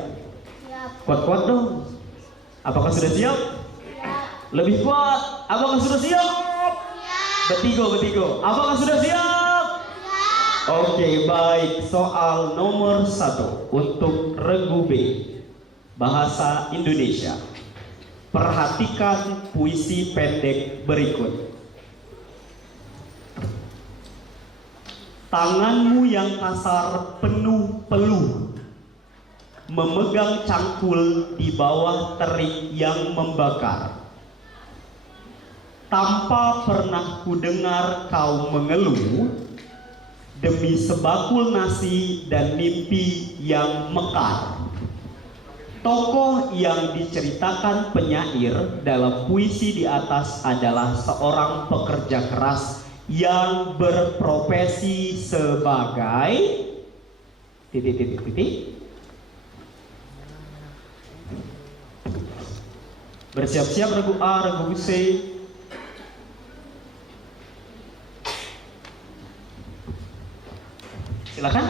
Siap. Kuat-kuat dong. Apakah sudah siap? Lebih kuat. Apakah sudah siap? Betigo. Apakah sudah siap? Oke, baik. Soal nomor 1 untuk regu B, bahasa Indonesia. Perhatikan puisi pendek berikut. Tanganmu yang kasar penuh peluh, memegang cangkul di bawah terik yang membakar. Tanpa pernah kudengar kau mengeluh, demi sebakul nasi dan mimpi yang mekar. Tokoh yang diceritakan penyair dalam puisi di atas adalah seorang pekerja keras yang berprofesi sebagai bersiap-siap regu A, regu C. Silakan.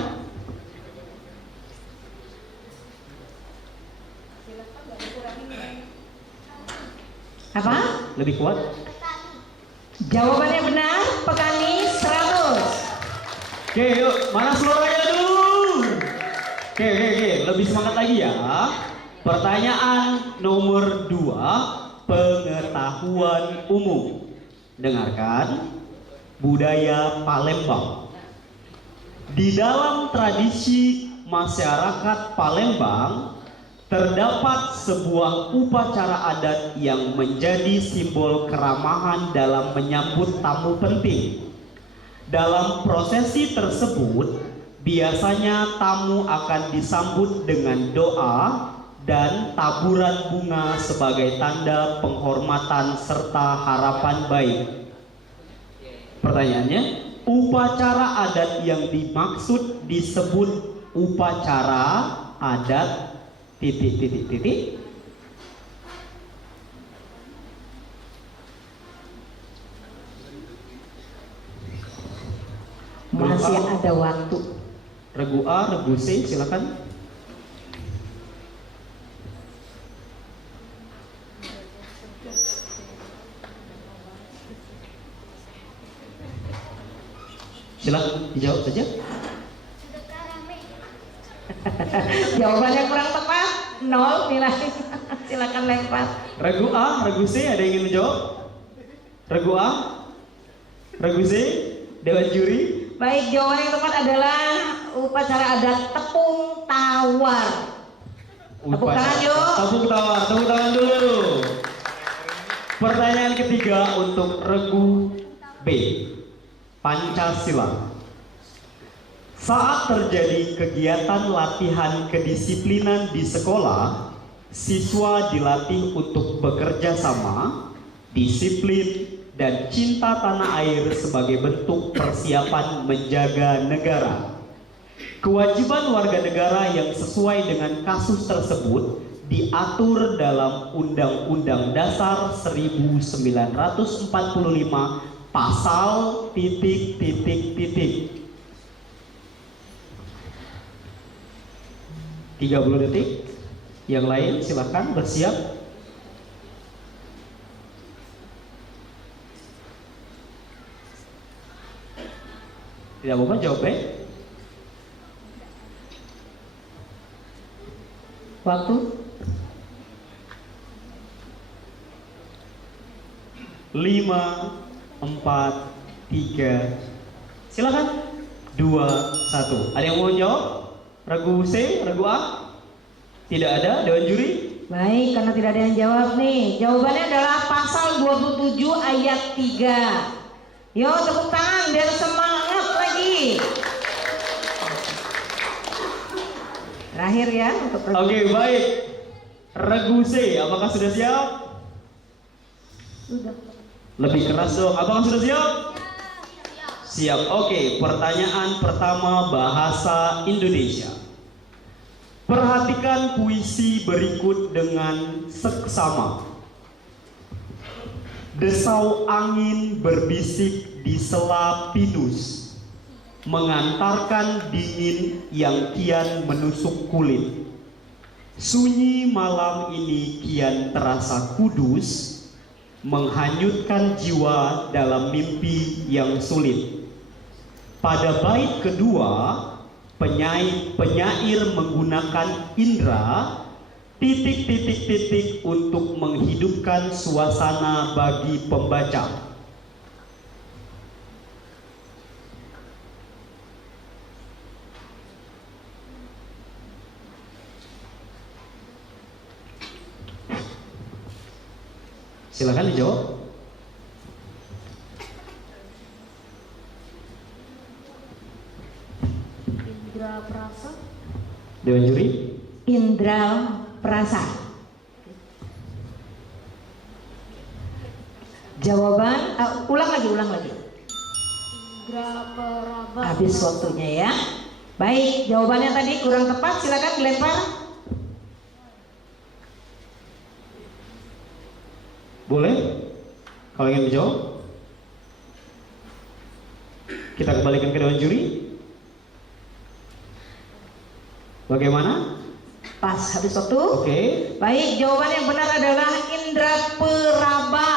Apa? Lebih kuat. Jawabannya benar, petani 100. Oke, yuk, mana suaranya dulu? Oke, lebih semangat lagi ya. Pertanyaan nomor 2, pengetahuan umum. Dengarkan, budaya Palembang. Di dalam tradisi masyarakat Palembang terdapat sebuah upacara adat yang menjadi simbol keramahan dalam menyambut tamu penting. Dalam prosesi tersebut, biasanya tamu akan disambut dengan doa dan taburan bunga sebagai tanda penghormatan serta harapan baik. Pertanyaannya, upacara adat yang dimaksud disebut upacara adat ... Masih ada waktu. Regu A, regu C, silakan. Silakan dijawab saja. Jawabannya kurang tepat, 0 nilai. Silakan lempar. Regu A, regu C, ada yang ingin menjawab? Regu A, regu C, dewan juri. Baik, jawaban yang tepat adalah upacara adat tepung tawar. Tepuk tangan yuk. Tepuk tangan dulu. Pertanyaan ketiga untuk regu B, Pancasila. Saat terjadi kegiatan latihan kedisiplinan di sekolah, siswa dilatih untuk bekerja sama, disiplin, dan cinta tanah air sebagai bentuk persiapan menjaga negara. Kewajiban warga negara yang sesuai dengan kasus tersebut diatur dalam Undang-Undang Dasar 1945 pasal ... 30 detik. Yang lain silakan bersiap. Tidak apa-apa, jawabnya. Waktu. 5, 4, 3, Silakan. 2, 1. Ada yang mau jawab? Regu C, regu A? Tidak ada. Dewan juri? Baik, karena tidak ada yang jawab nih. Jawabannya adalah pasal 27 ayat 3. Yo, tepuk tangan biar semangat lagi. Terakhir ya untuk regu. Oke, baik. Regu C, apakah sudah siap? Sudah. Lebih keras dong. Apakah sudah siap? Siap. Oke, pertanyaan pertama bahasa Indonesia. Perhatikan puisi berikut dengan seksama. Desau angin berbisik di sela pinus, mengantarkan dingin yang kian menusuk kulit. Sunyi malam ini kian terasa kudus, menghanyutkan jiwa dalam mimpi yang sulit. Pada bait kedua, penyair menggunakan indera titik untuk menghidupkan suasana bagi pembaca. Silakan dijawab. Indra Prasa. Dewan juri? Indra Prasa. Jawaban, ulang lagi. Indra Praba. Habis waktunya ya. Baik, jawabannya tadi kurang tepat, silakan dilempar. Boleh? Kalau ingin menjawab, kita kembalikan ke dewan juri. Bagaimana? Pas, habis waktu. Oke. Baik, jawaban yang benar adalah Indra Peraba,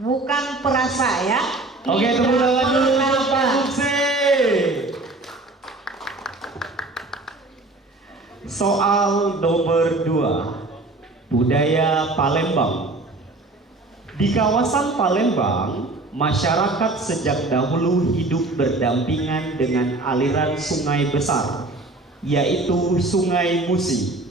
bukan perasa ya. Oke, tepuk tangan dulu untuk Pak Muksi. Soal nomor 2, budaya Palembang. Di kawasan Palembang, masyarakat sejak dahulu hidup berdampingan dengan aliran sungai besar, yaitu Sungai Musi.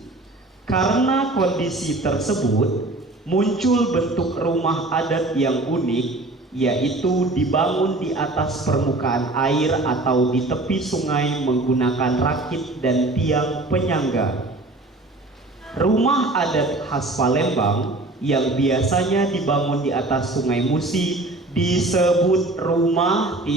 Karena kondisi tersebut, muncul bentuk rumah adat yang unik, yaitu dibangun di atas permukaan air atau di tepi sungai menggunakan rakit dan tiang penyangga. Rumah adat khas Palembang yang biasanya dibangun di atas Sungai Musi disebut rumah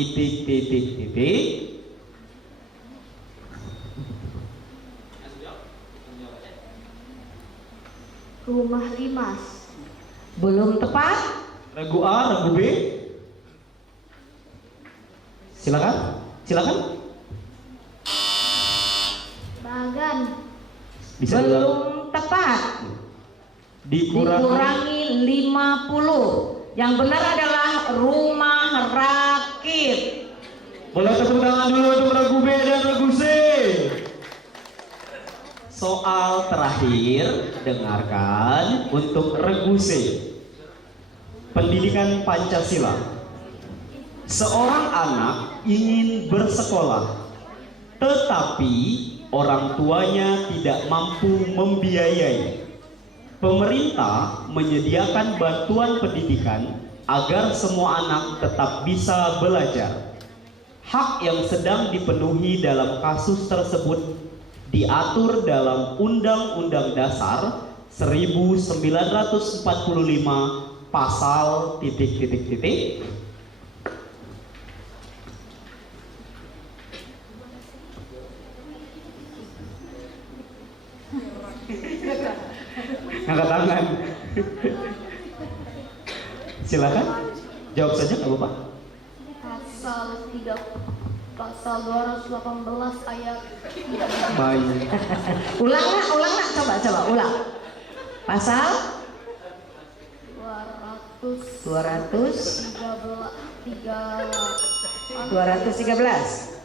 Rumah Limas. Belum tepat. Regu A, regu B. Silakan. Bagan. Bisa Belum tepat. Dikurangi 50. Yang benar adalah rumah rakit. Boleh tepuk tangan dulu untuk regu B dan regu C. Soal terakhir, dengarkan untuk regu C. Pendidikan Pancasila. Seorang anak ingin bersekolah, tetapi orang tuanya tidak mampu membiayai. Pemerintah menyediakan bantuan pendidikan agar semua anak tetap bisa belajar. Hak yang sedang dipenuhi dalam kasus tersebut diatur dalam Undang-Undang Dasar 1945 pasal ... Angkat tangan. Silakan jawab saja, nggak apa-apa. Pasal 218 ayat. Baik. Ulang nak, coba ulang. Pasal 213.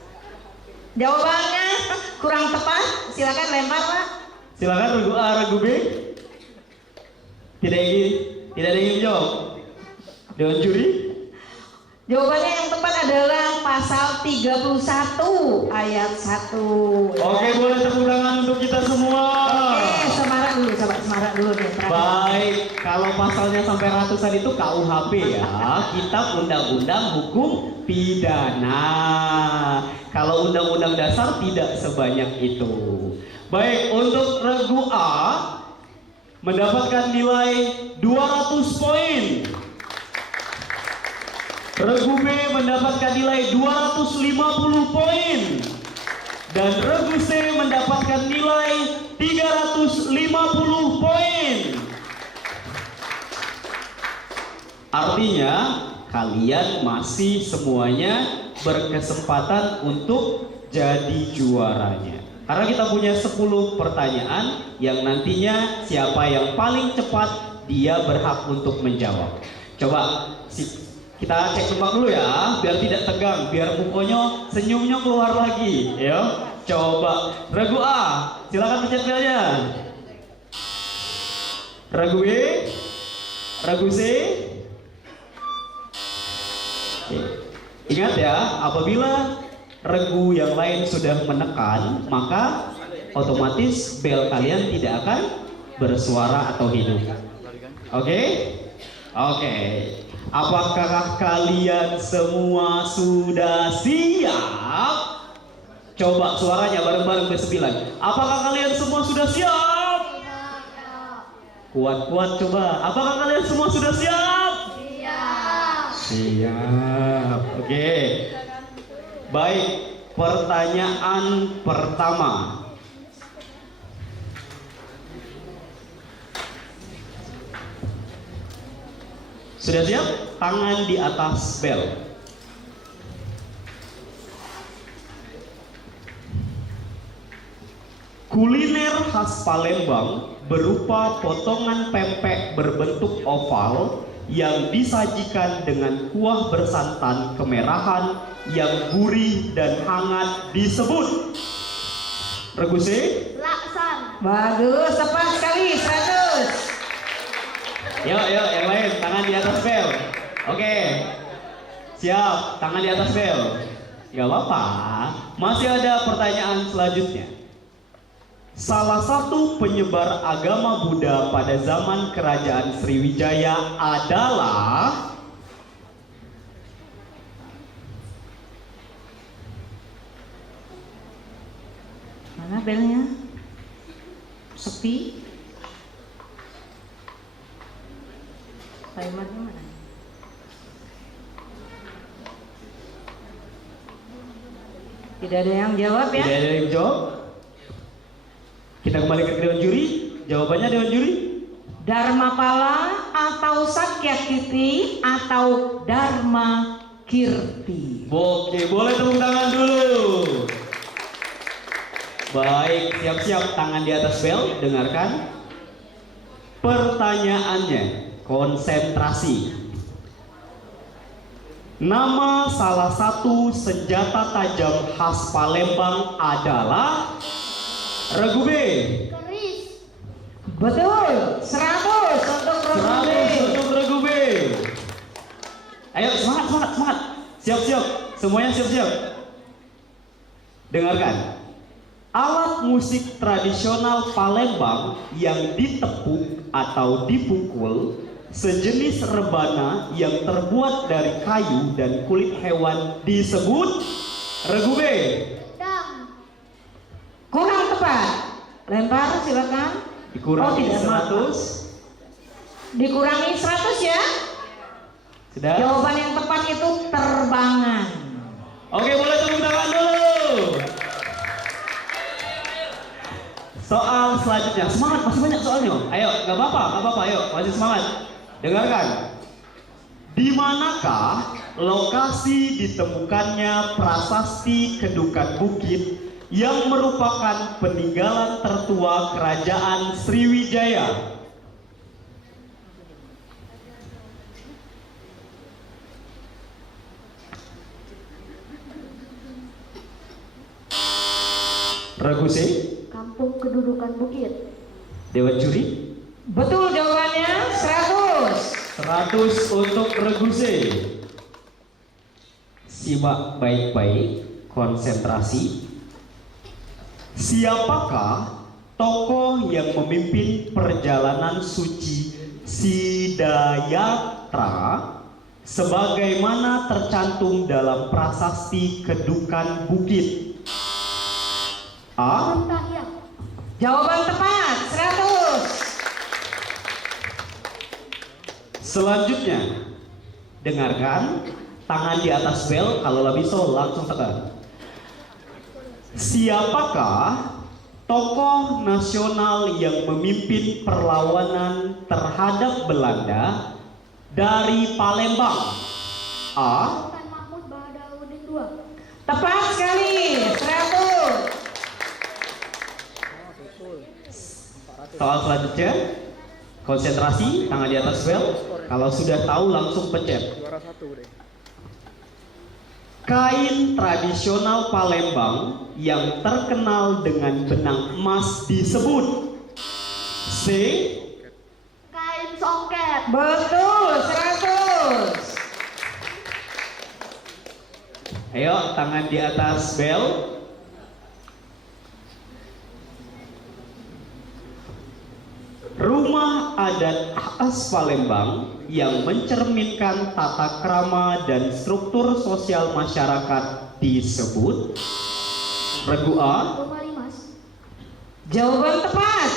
Jawabannya kurang tepat, silakan lempar Pak. Silakan regu A, regu B. Tidak ada yang ingin jawab. Dewan juri. Jawabannya yang tepat adalah pasal 31 ayat 1. Oke, boleh tepuk tangan untuk kita semua. Oke, semarak dulu, coba semarak dulu deh. Baik, kalau pasalnya sampai ratusan itu KUHP ya, Kitab Undang-Undang Hukum Pidana. Kalau Undang-Undang Dasar tidak sebanyak itu. Baik, untuk regu A mendapatkan nilai 200 poin. Regu B mendapatkan nilai 250 poin. Dan regu C mendapatkan nilai 350 poin. Artinya kalian masih semuanya berkesempatan untuk jadi juaranya. Karena kita punya 10 pertanyaan yang nantinya siapa yang paling cepat dia berhak untuk menjawab. Coba kita cek tembak dulu ya, biar tidak tegang, biar mukanya senyumnya keluar lagi, ya. Coba regu A, silakan pencet belnya. Regu B, regu C. Oke. Ingat ya, apabila regu yang lain sudah menekan, maka otomatis bel kalian tidak akan bersuara atau hidup. Oke? Oke. Apakah kalian semua sudah siap? Coba suaranya bareng-bareng bersembilan. Apakah kalian semua sudah siap? Kuat-kuat coba. Apakah kalian semua sudah siap? Siap. Oke. Baik, pertanyaan pertama. Sudah siap? Tangan di atas bel. Kuliner khas Palembang berupa potongan pempek berbentuk oval yang disajikan dengan kuah bersantan kemerahan yang gurih dan hangat disebut. Regu C? Laksan. Bagus, tepat sekali, 100. Yuk, yang lain, tangan di atas bel. Oke. Siap, tangan di atas bel. Gak apa-apa. Masih ada pertanyaan selanjutnya. Salah satu penyebar agama Buddha pada zaman kerajaan Sriwijaya adalah mana belnya? Sepi. Timernya mana? Tidak ada yang jawab ya? Tidak ada yang jawab. Kita kembali ke Dewan Juri. Jawabannya Dewan Juri? Dharmapala atau Sakyakirti atau Dharma Kirti. Oke, boleh tepuk tangan dulu. Baik, siap-siap, tangan di atas bel. Dengarkan pertanyaannya. Konsentrasi. Nama salah satu senjata tajam khas Palembang adalah regu B. Keris. Betul, 100 untuk Regu B. 100 untuk regu B. Ayo semangat. Siap-siap, semuanya siap-siap. Dengarkan. Alat musik tradisional Palembang yang ditepuk atau dipukul sejenis rebana yang terbuat dari kayu dan kulit hewan disebut regu B. Dam. Kurang tepat. Lempar silakan. Dikurangi tidak 100. Dikurangi 100 ya. Sudah? Jawaban yang tepat itu terbangan. Oke, boleh tepuk tangan dulu. Soal selanjutnya, semangat, masih banyak soalnya. Ayo, nggak apa-apa, ayo, masih semangat. Dengarkan. Di manakah lokasi ditemukannya prasasti Kedukan Bukit yang merupakan peninggalan tertua kerajaan Sriwijaya? Regu C? Kampung Kedudukan Bukit. Dewan Juri? Betul jawabannya 100. 100 untuk regu C. Simak baik-baik, konsentrasi. Siapakah tokoh yang memimpin perjalanan suci Sidayatra sebagaimana tercantum dalam prasasti Kedukan Bukit? A. Montahya. Jawaban tepat 100. Selanjutnya, dengarkan, tangan di atas bel, kalau bisa langsung tekan. Siapakah tokoh nasional yang memimpin perlawanan terhadap Belanda dari Palembang? A. Sultan Mahmud Badarudin II. Tepat sekali 100. Soal selanjutnya, konsentrasi, tangan di atas bel. Kalau sudah tahu langsung pencet. Juara 1 deh. Kain tradisional Palembang yang terkenal dengan benang emas disebut? C. Kain songket. Betul 100. Ayo, tangan di atas bel. Rumah adat khas Palembang yang mencerminkan tata krama dan struktur sosial masyarakat disebut? Regu A. Rumah Limas. Jawaban tepat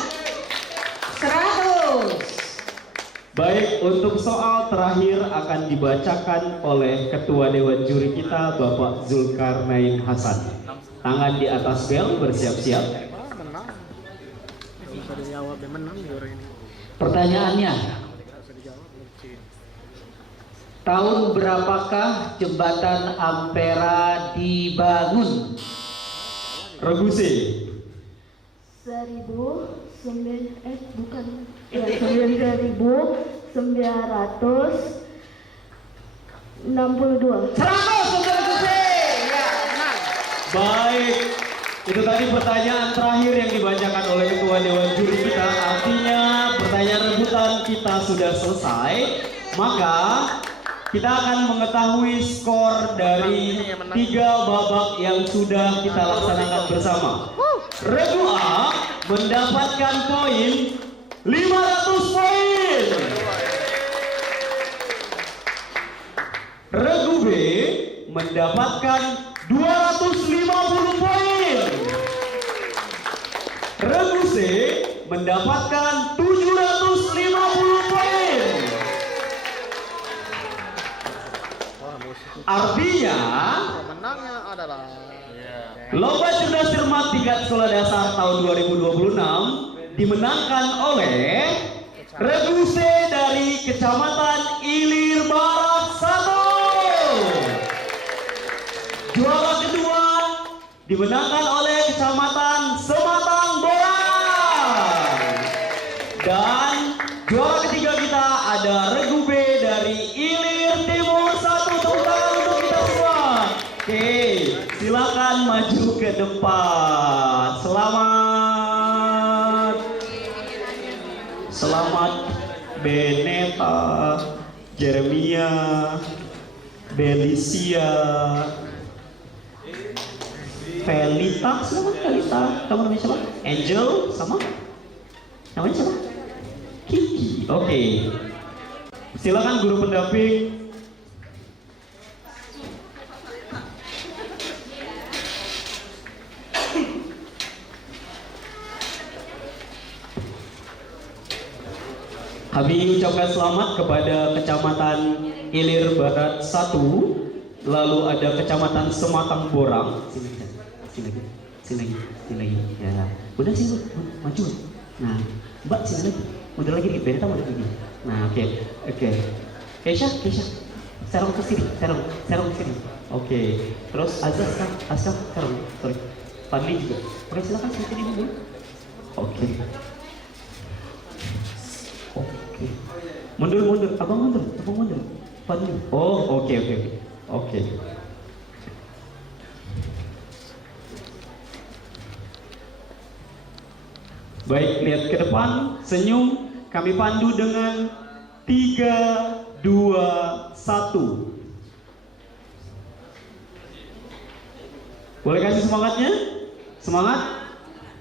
100. Baik, untuk soal terakhir akan dibacakan oleh Ketua Dewan Juri kita, Bapak Zulkarnain Hasan. Tangan di atas bel, bersiap-siap. Menang. Bisa dijawab dia menang juara ini. Pertanyaannya, Bisa dijawab mungkin. tahun berapakah jembatan Ampera dibangun? Regu C. 1962. 100 untuk Regu C. Ya, menang. Baik, itu tadi pertanyaan terakhir yang dibacakan oleh Ketua Dewan Juri kita. Artinya pertanyaan rebutan kita sudah selesai. Maka kita akan mengetahui skor dari 3 babak yang sudah kita laksanakan bersama. Regu A mendapatkan poin 500 poin. Regu B mendapatkan 250 poin. Regu C mendapatkan 750 poin. Artinya Pemenangnya adalah Lomba Cerdas Cermat tingkat sekolah dasar tahun 2026 dimenangkan oleh Regu C dari Kecamatan Ilir Barat 1. Juara kedua dimenangkan oleh Kecamatan Sematang Borang. Dan juara ketiga kita ada Regu B dari Ilir Timur 1. Tepuk tangan untuk kita semua. Oke, silakan maju ke depan. Selamat Beneta, Jeremia, Belicia, Felita, selamat Felita. Kamu namanya siapa? Angel, sama? Namanya siapa? Kiki. Oke. Silakan guru pendamping. Kami ucapkan selamat kepada Kecamatan Ilir Barat 1, lalu ada Kecamatan Sematang Borang. Sini lagi. Ya, udah sini, maju. Nah, Mbak sini lagi, mundur lagi dikit, Beneta mundur lagi. Nah, oke. Keisha, serong ke sini, serong ke sini. Oke. Terus Azza, serong, sorry. Fadli juga. Oke, silakan sini dulu. Oke. Mundur, abang mundur. Fadli. Oh, oke. Baik, lihat ke depan, senyum, kami pandu dengan 3, 2, 1. Boleh kasih semangatnya? Semangat.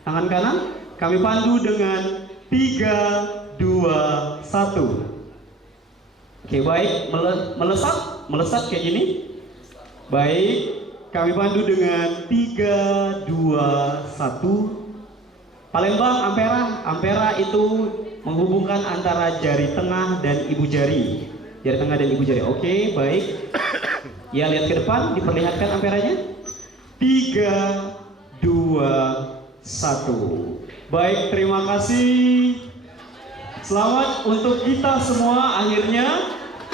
Tangan kanan. Kami pandu dengan 3, 2, 1. Oke, baik. Melesat kayak gini. Baik. Kami pandu dengan 3, 2, 1. Palembang, Ampera itu menghubungkan antara jari tengah dan ibu jari. Jari tengah dan ibu jari. Oke, baik. Ya, lihat ke depan, diperlihatkan amperanya. 3, 2, 1. Baik, terima kasih. Selamat untuk kita semua. Akhirnya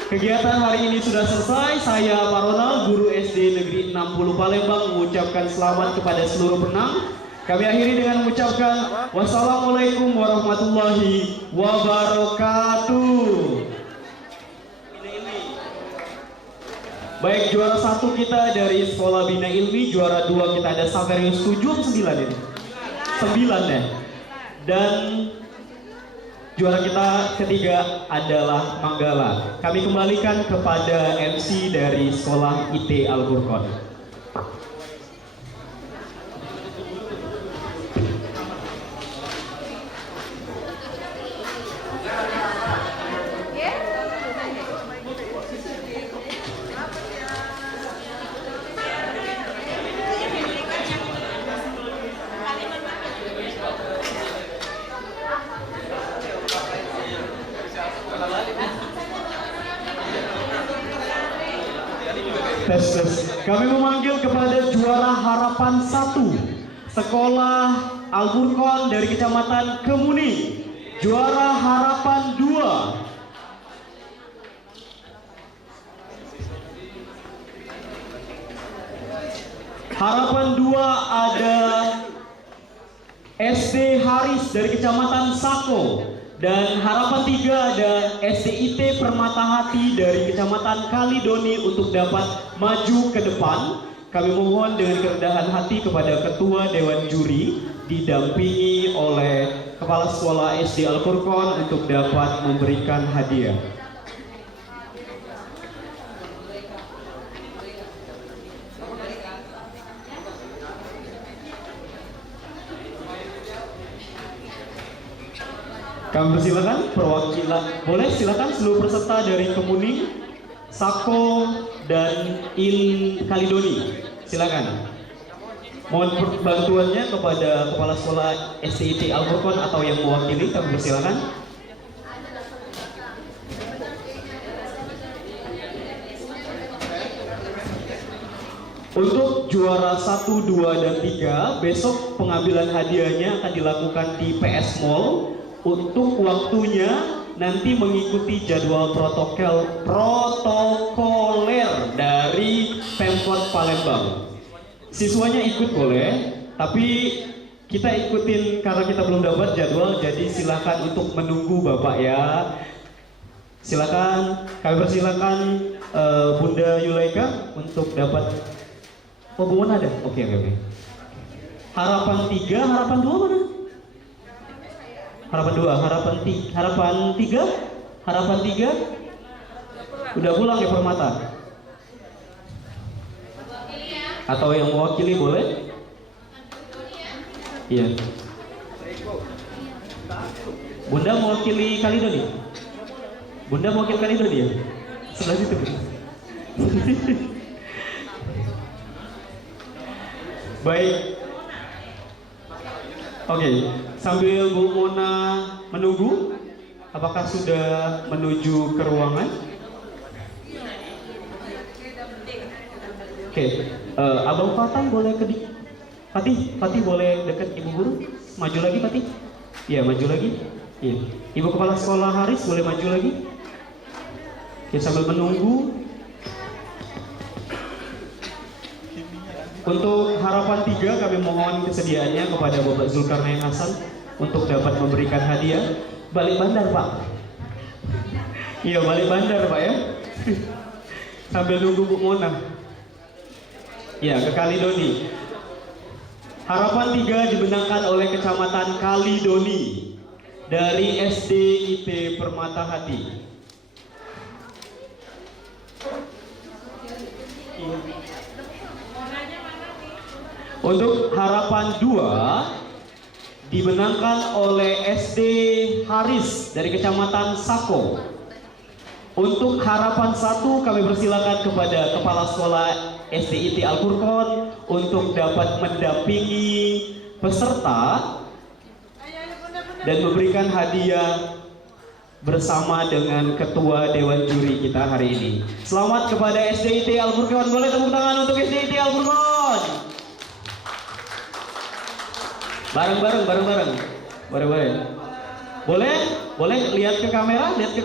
kegiatan hari ini sudah selesai. Saya Pak Ronald, guru SD Negeri 60 Palembang, mengucapkan selamat kepada seluruh penang. Kami akhiri dengan mengucapkan wassalamualaikum warahmatullahi wabarakatuh. Baik, juara 1 kita dari Sekolah Bina Ilmi, juara 2 kita ada Saverius 7 atau 9 ini? 9 ya. Dan juara kita ketiga adalah Manggala. Kami kembalikan kepada MC dari Sekolah IT Al-Furqan. Tes. Kami memanggil kepada juara harapan 1 Sekolah Al-Furqan dari Kecamatan Kemuning. Juara harapan 2 harapan 2 ada SD Haris dari Kecamatan Sako. Dan harapan 3 ada SDIT Permatahati dari Kecamatan Kalidoni untuk dapat maju ke depan. Kami mohon dengan kerendahan hati kepada Ketua Dewan Juri didampingi oleh Kepala Sekolah SD Al-Furqan untuk dapat memberikan hadiah. Kami persilakan perwakilan, boleh silakan seluruh peserta dari Kemuning, Sako, dan Kalidoni. Silakan. Mohon bantuannya kepada Kepala Sekolah SDIT Al-Furqan atau yang mewakili, kami persilakan. Untuk juara 1, 2, dan 3, besok pengambilan hadiahnya akan dilakukan di PS Mall. Untuk waktunya nanti mengikuti jadwal protokoler dari Pemkot Palembang. Siswanya ikut boleh, tapi kita ikutin karena kita belum dapat jadwal, jadi silakan untuk menunggu Bapak ya. Silakan, kami persilakan Bunda Yulaika untuk dapat. Oh, Bu ada? Oke. Harapan 3, harapan 2 mana? Harapan 2, harapan 3 udah pulang ya Permata? Atau yang mewakili boleh? Iya. Bunda mewakili Kalidoni? Bunda mewakili Kalidoni ya? Sebelah situ. Baik. Oke, sambil Bu Mona menunggu, apakah sudah menuju ke ruangan? Oke, Abang Fatah boleh ke Fatih boleh dekat Ibu Guru? Maju lagi Fatih? Iya, maju lagi. Iya. Ibu Kepala Sekolah Haris boleh maju lagi? Oke, sambil menunggu. Untuk harapan 3 kami mohon kesediaannya kepada Bapak Zulkarnain Hasan untuk dapat memberikan hadiah. Balik bandar Pak. Iya, balik bandar Pak ya. Sambil nunggu Bu Mona. Ya, ke Kalidoni. Harapan 3 dibenangkan oleh Kecamatan Kalidoni dari SDIT Permatahati. Iya. Untuk harapan 2 dimenangkan oleh SD Haris dari Kecamatan Sako. Untuk harapan 1 kami persilakan kepada Kepala Sekolah SDIT Al-Furqon untuk dapat mendampingi peserta dan memberikan hadiah bersama dengan Ketua Dewan Juri kita hari ini. Selamat kepada SDIT Al-Furqon. Boleh tepuk tangan untuk SDIT Al-Furqon. Bareng-bareng. Boleh lihat ke kamera, lihat ke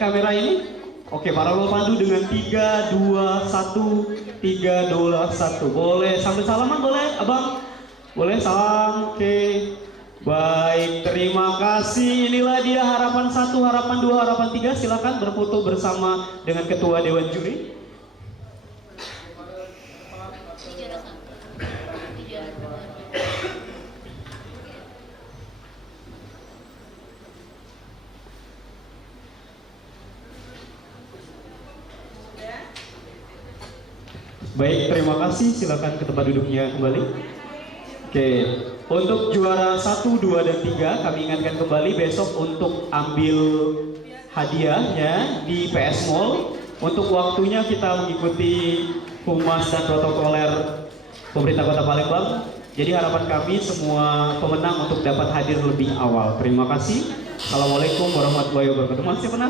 kamera ini. Oke, para pandu dengan 3, 2, 1, 3, 2, 1. Boleh sambil salaman, boleh, Abang? Boleh salam. Oke. Baik, terima kasih. Inilah dia harapan 1, harapan 2, harapan 3. Silakan berfoto bersama dengan Ketua Dewan Juri. Baik, terima kasih. Silakan ke tempat duduknya kembali. Oke, untuk juara 1, 2, dan 3 kami ingatkan kembali besok untuk ambil hadiahnya di PS Mall. Untuk waktunya kita mengikuti humas dan protokoler pemerintah Kota Palembang. Jadi harapan kami semua pemenang untuk dapat hadir lebih awal. Terima kasih. Assalamualaikum warahmatullahi wabarakatuh. Masih penasaran?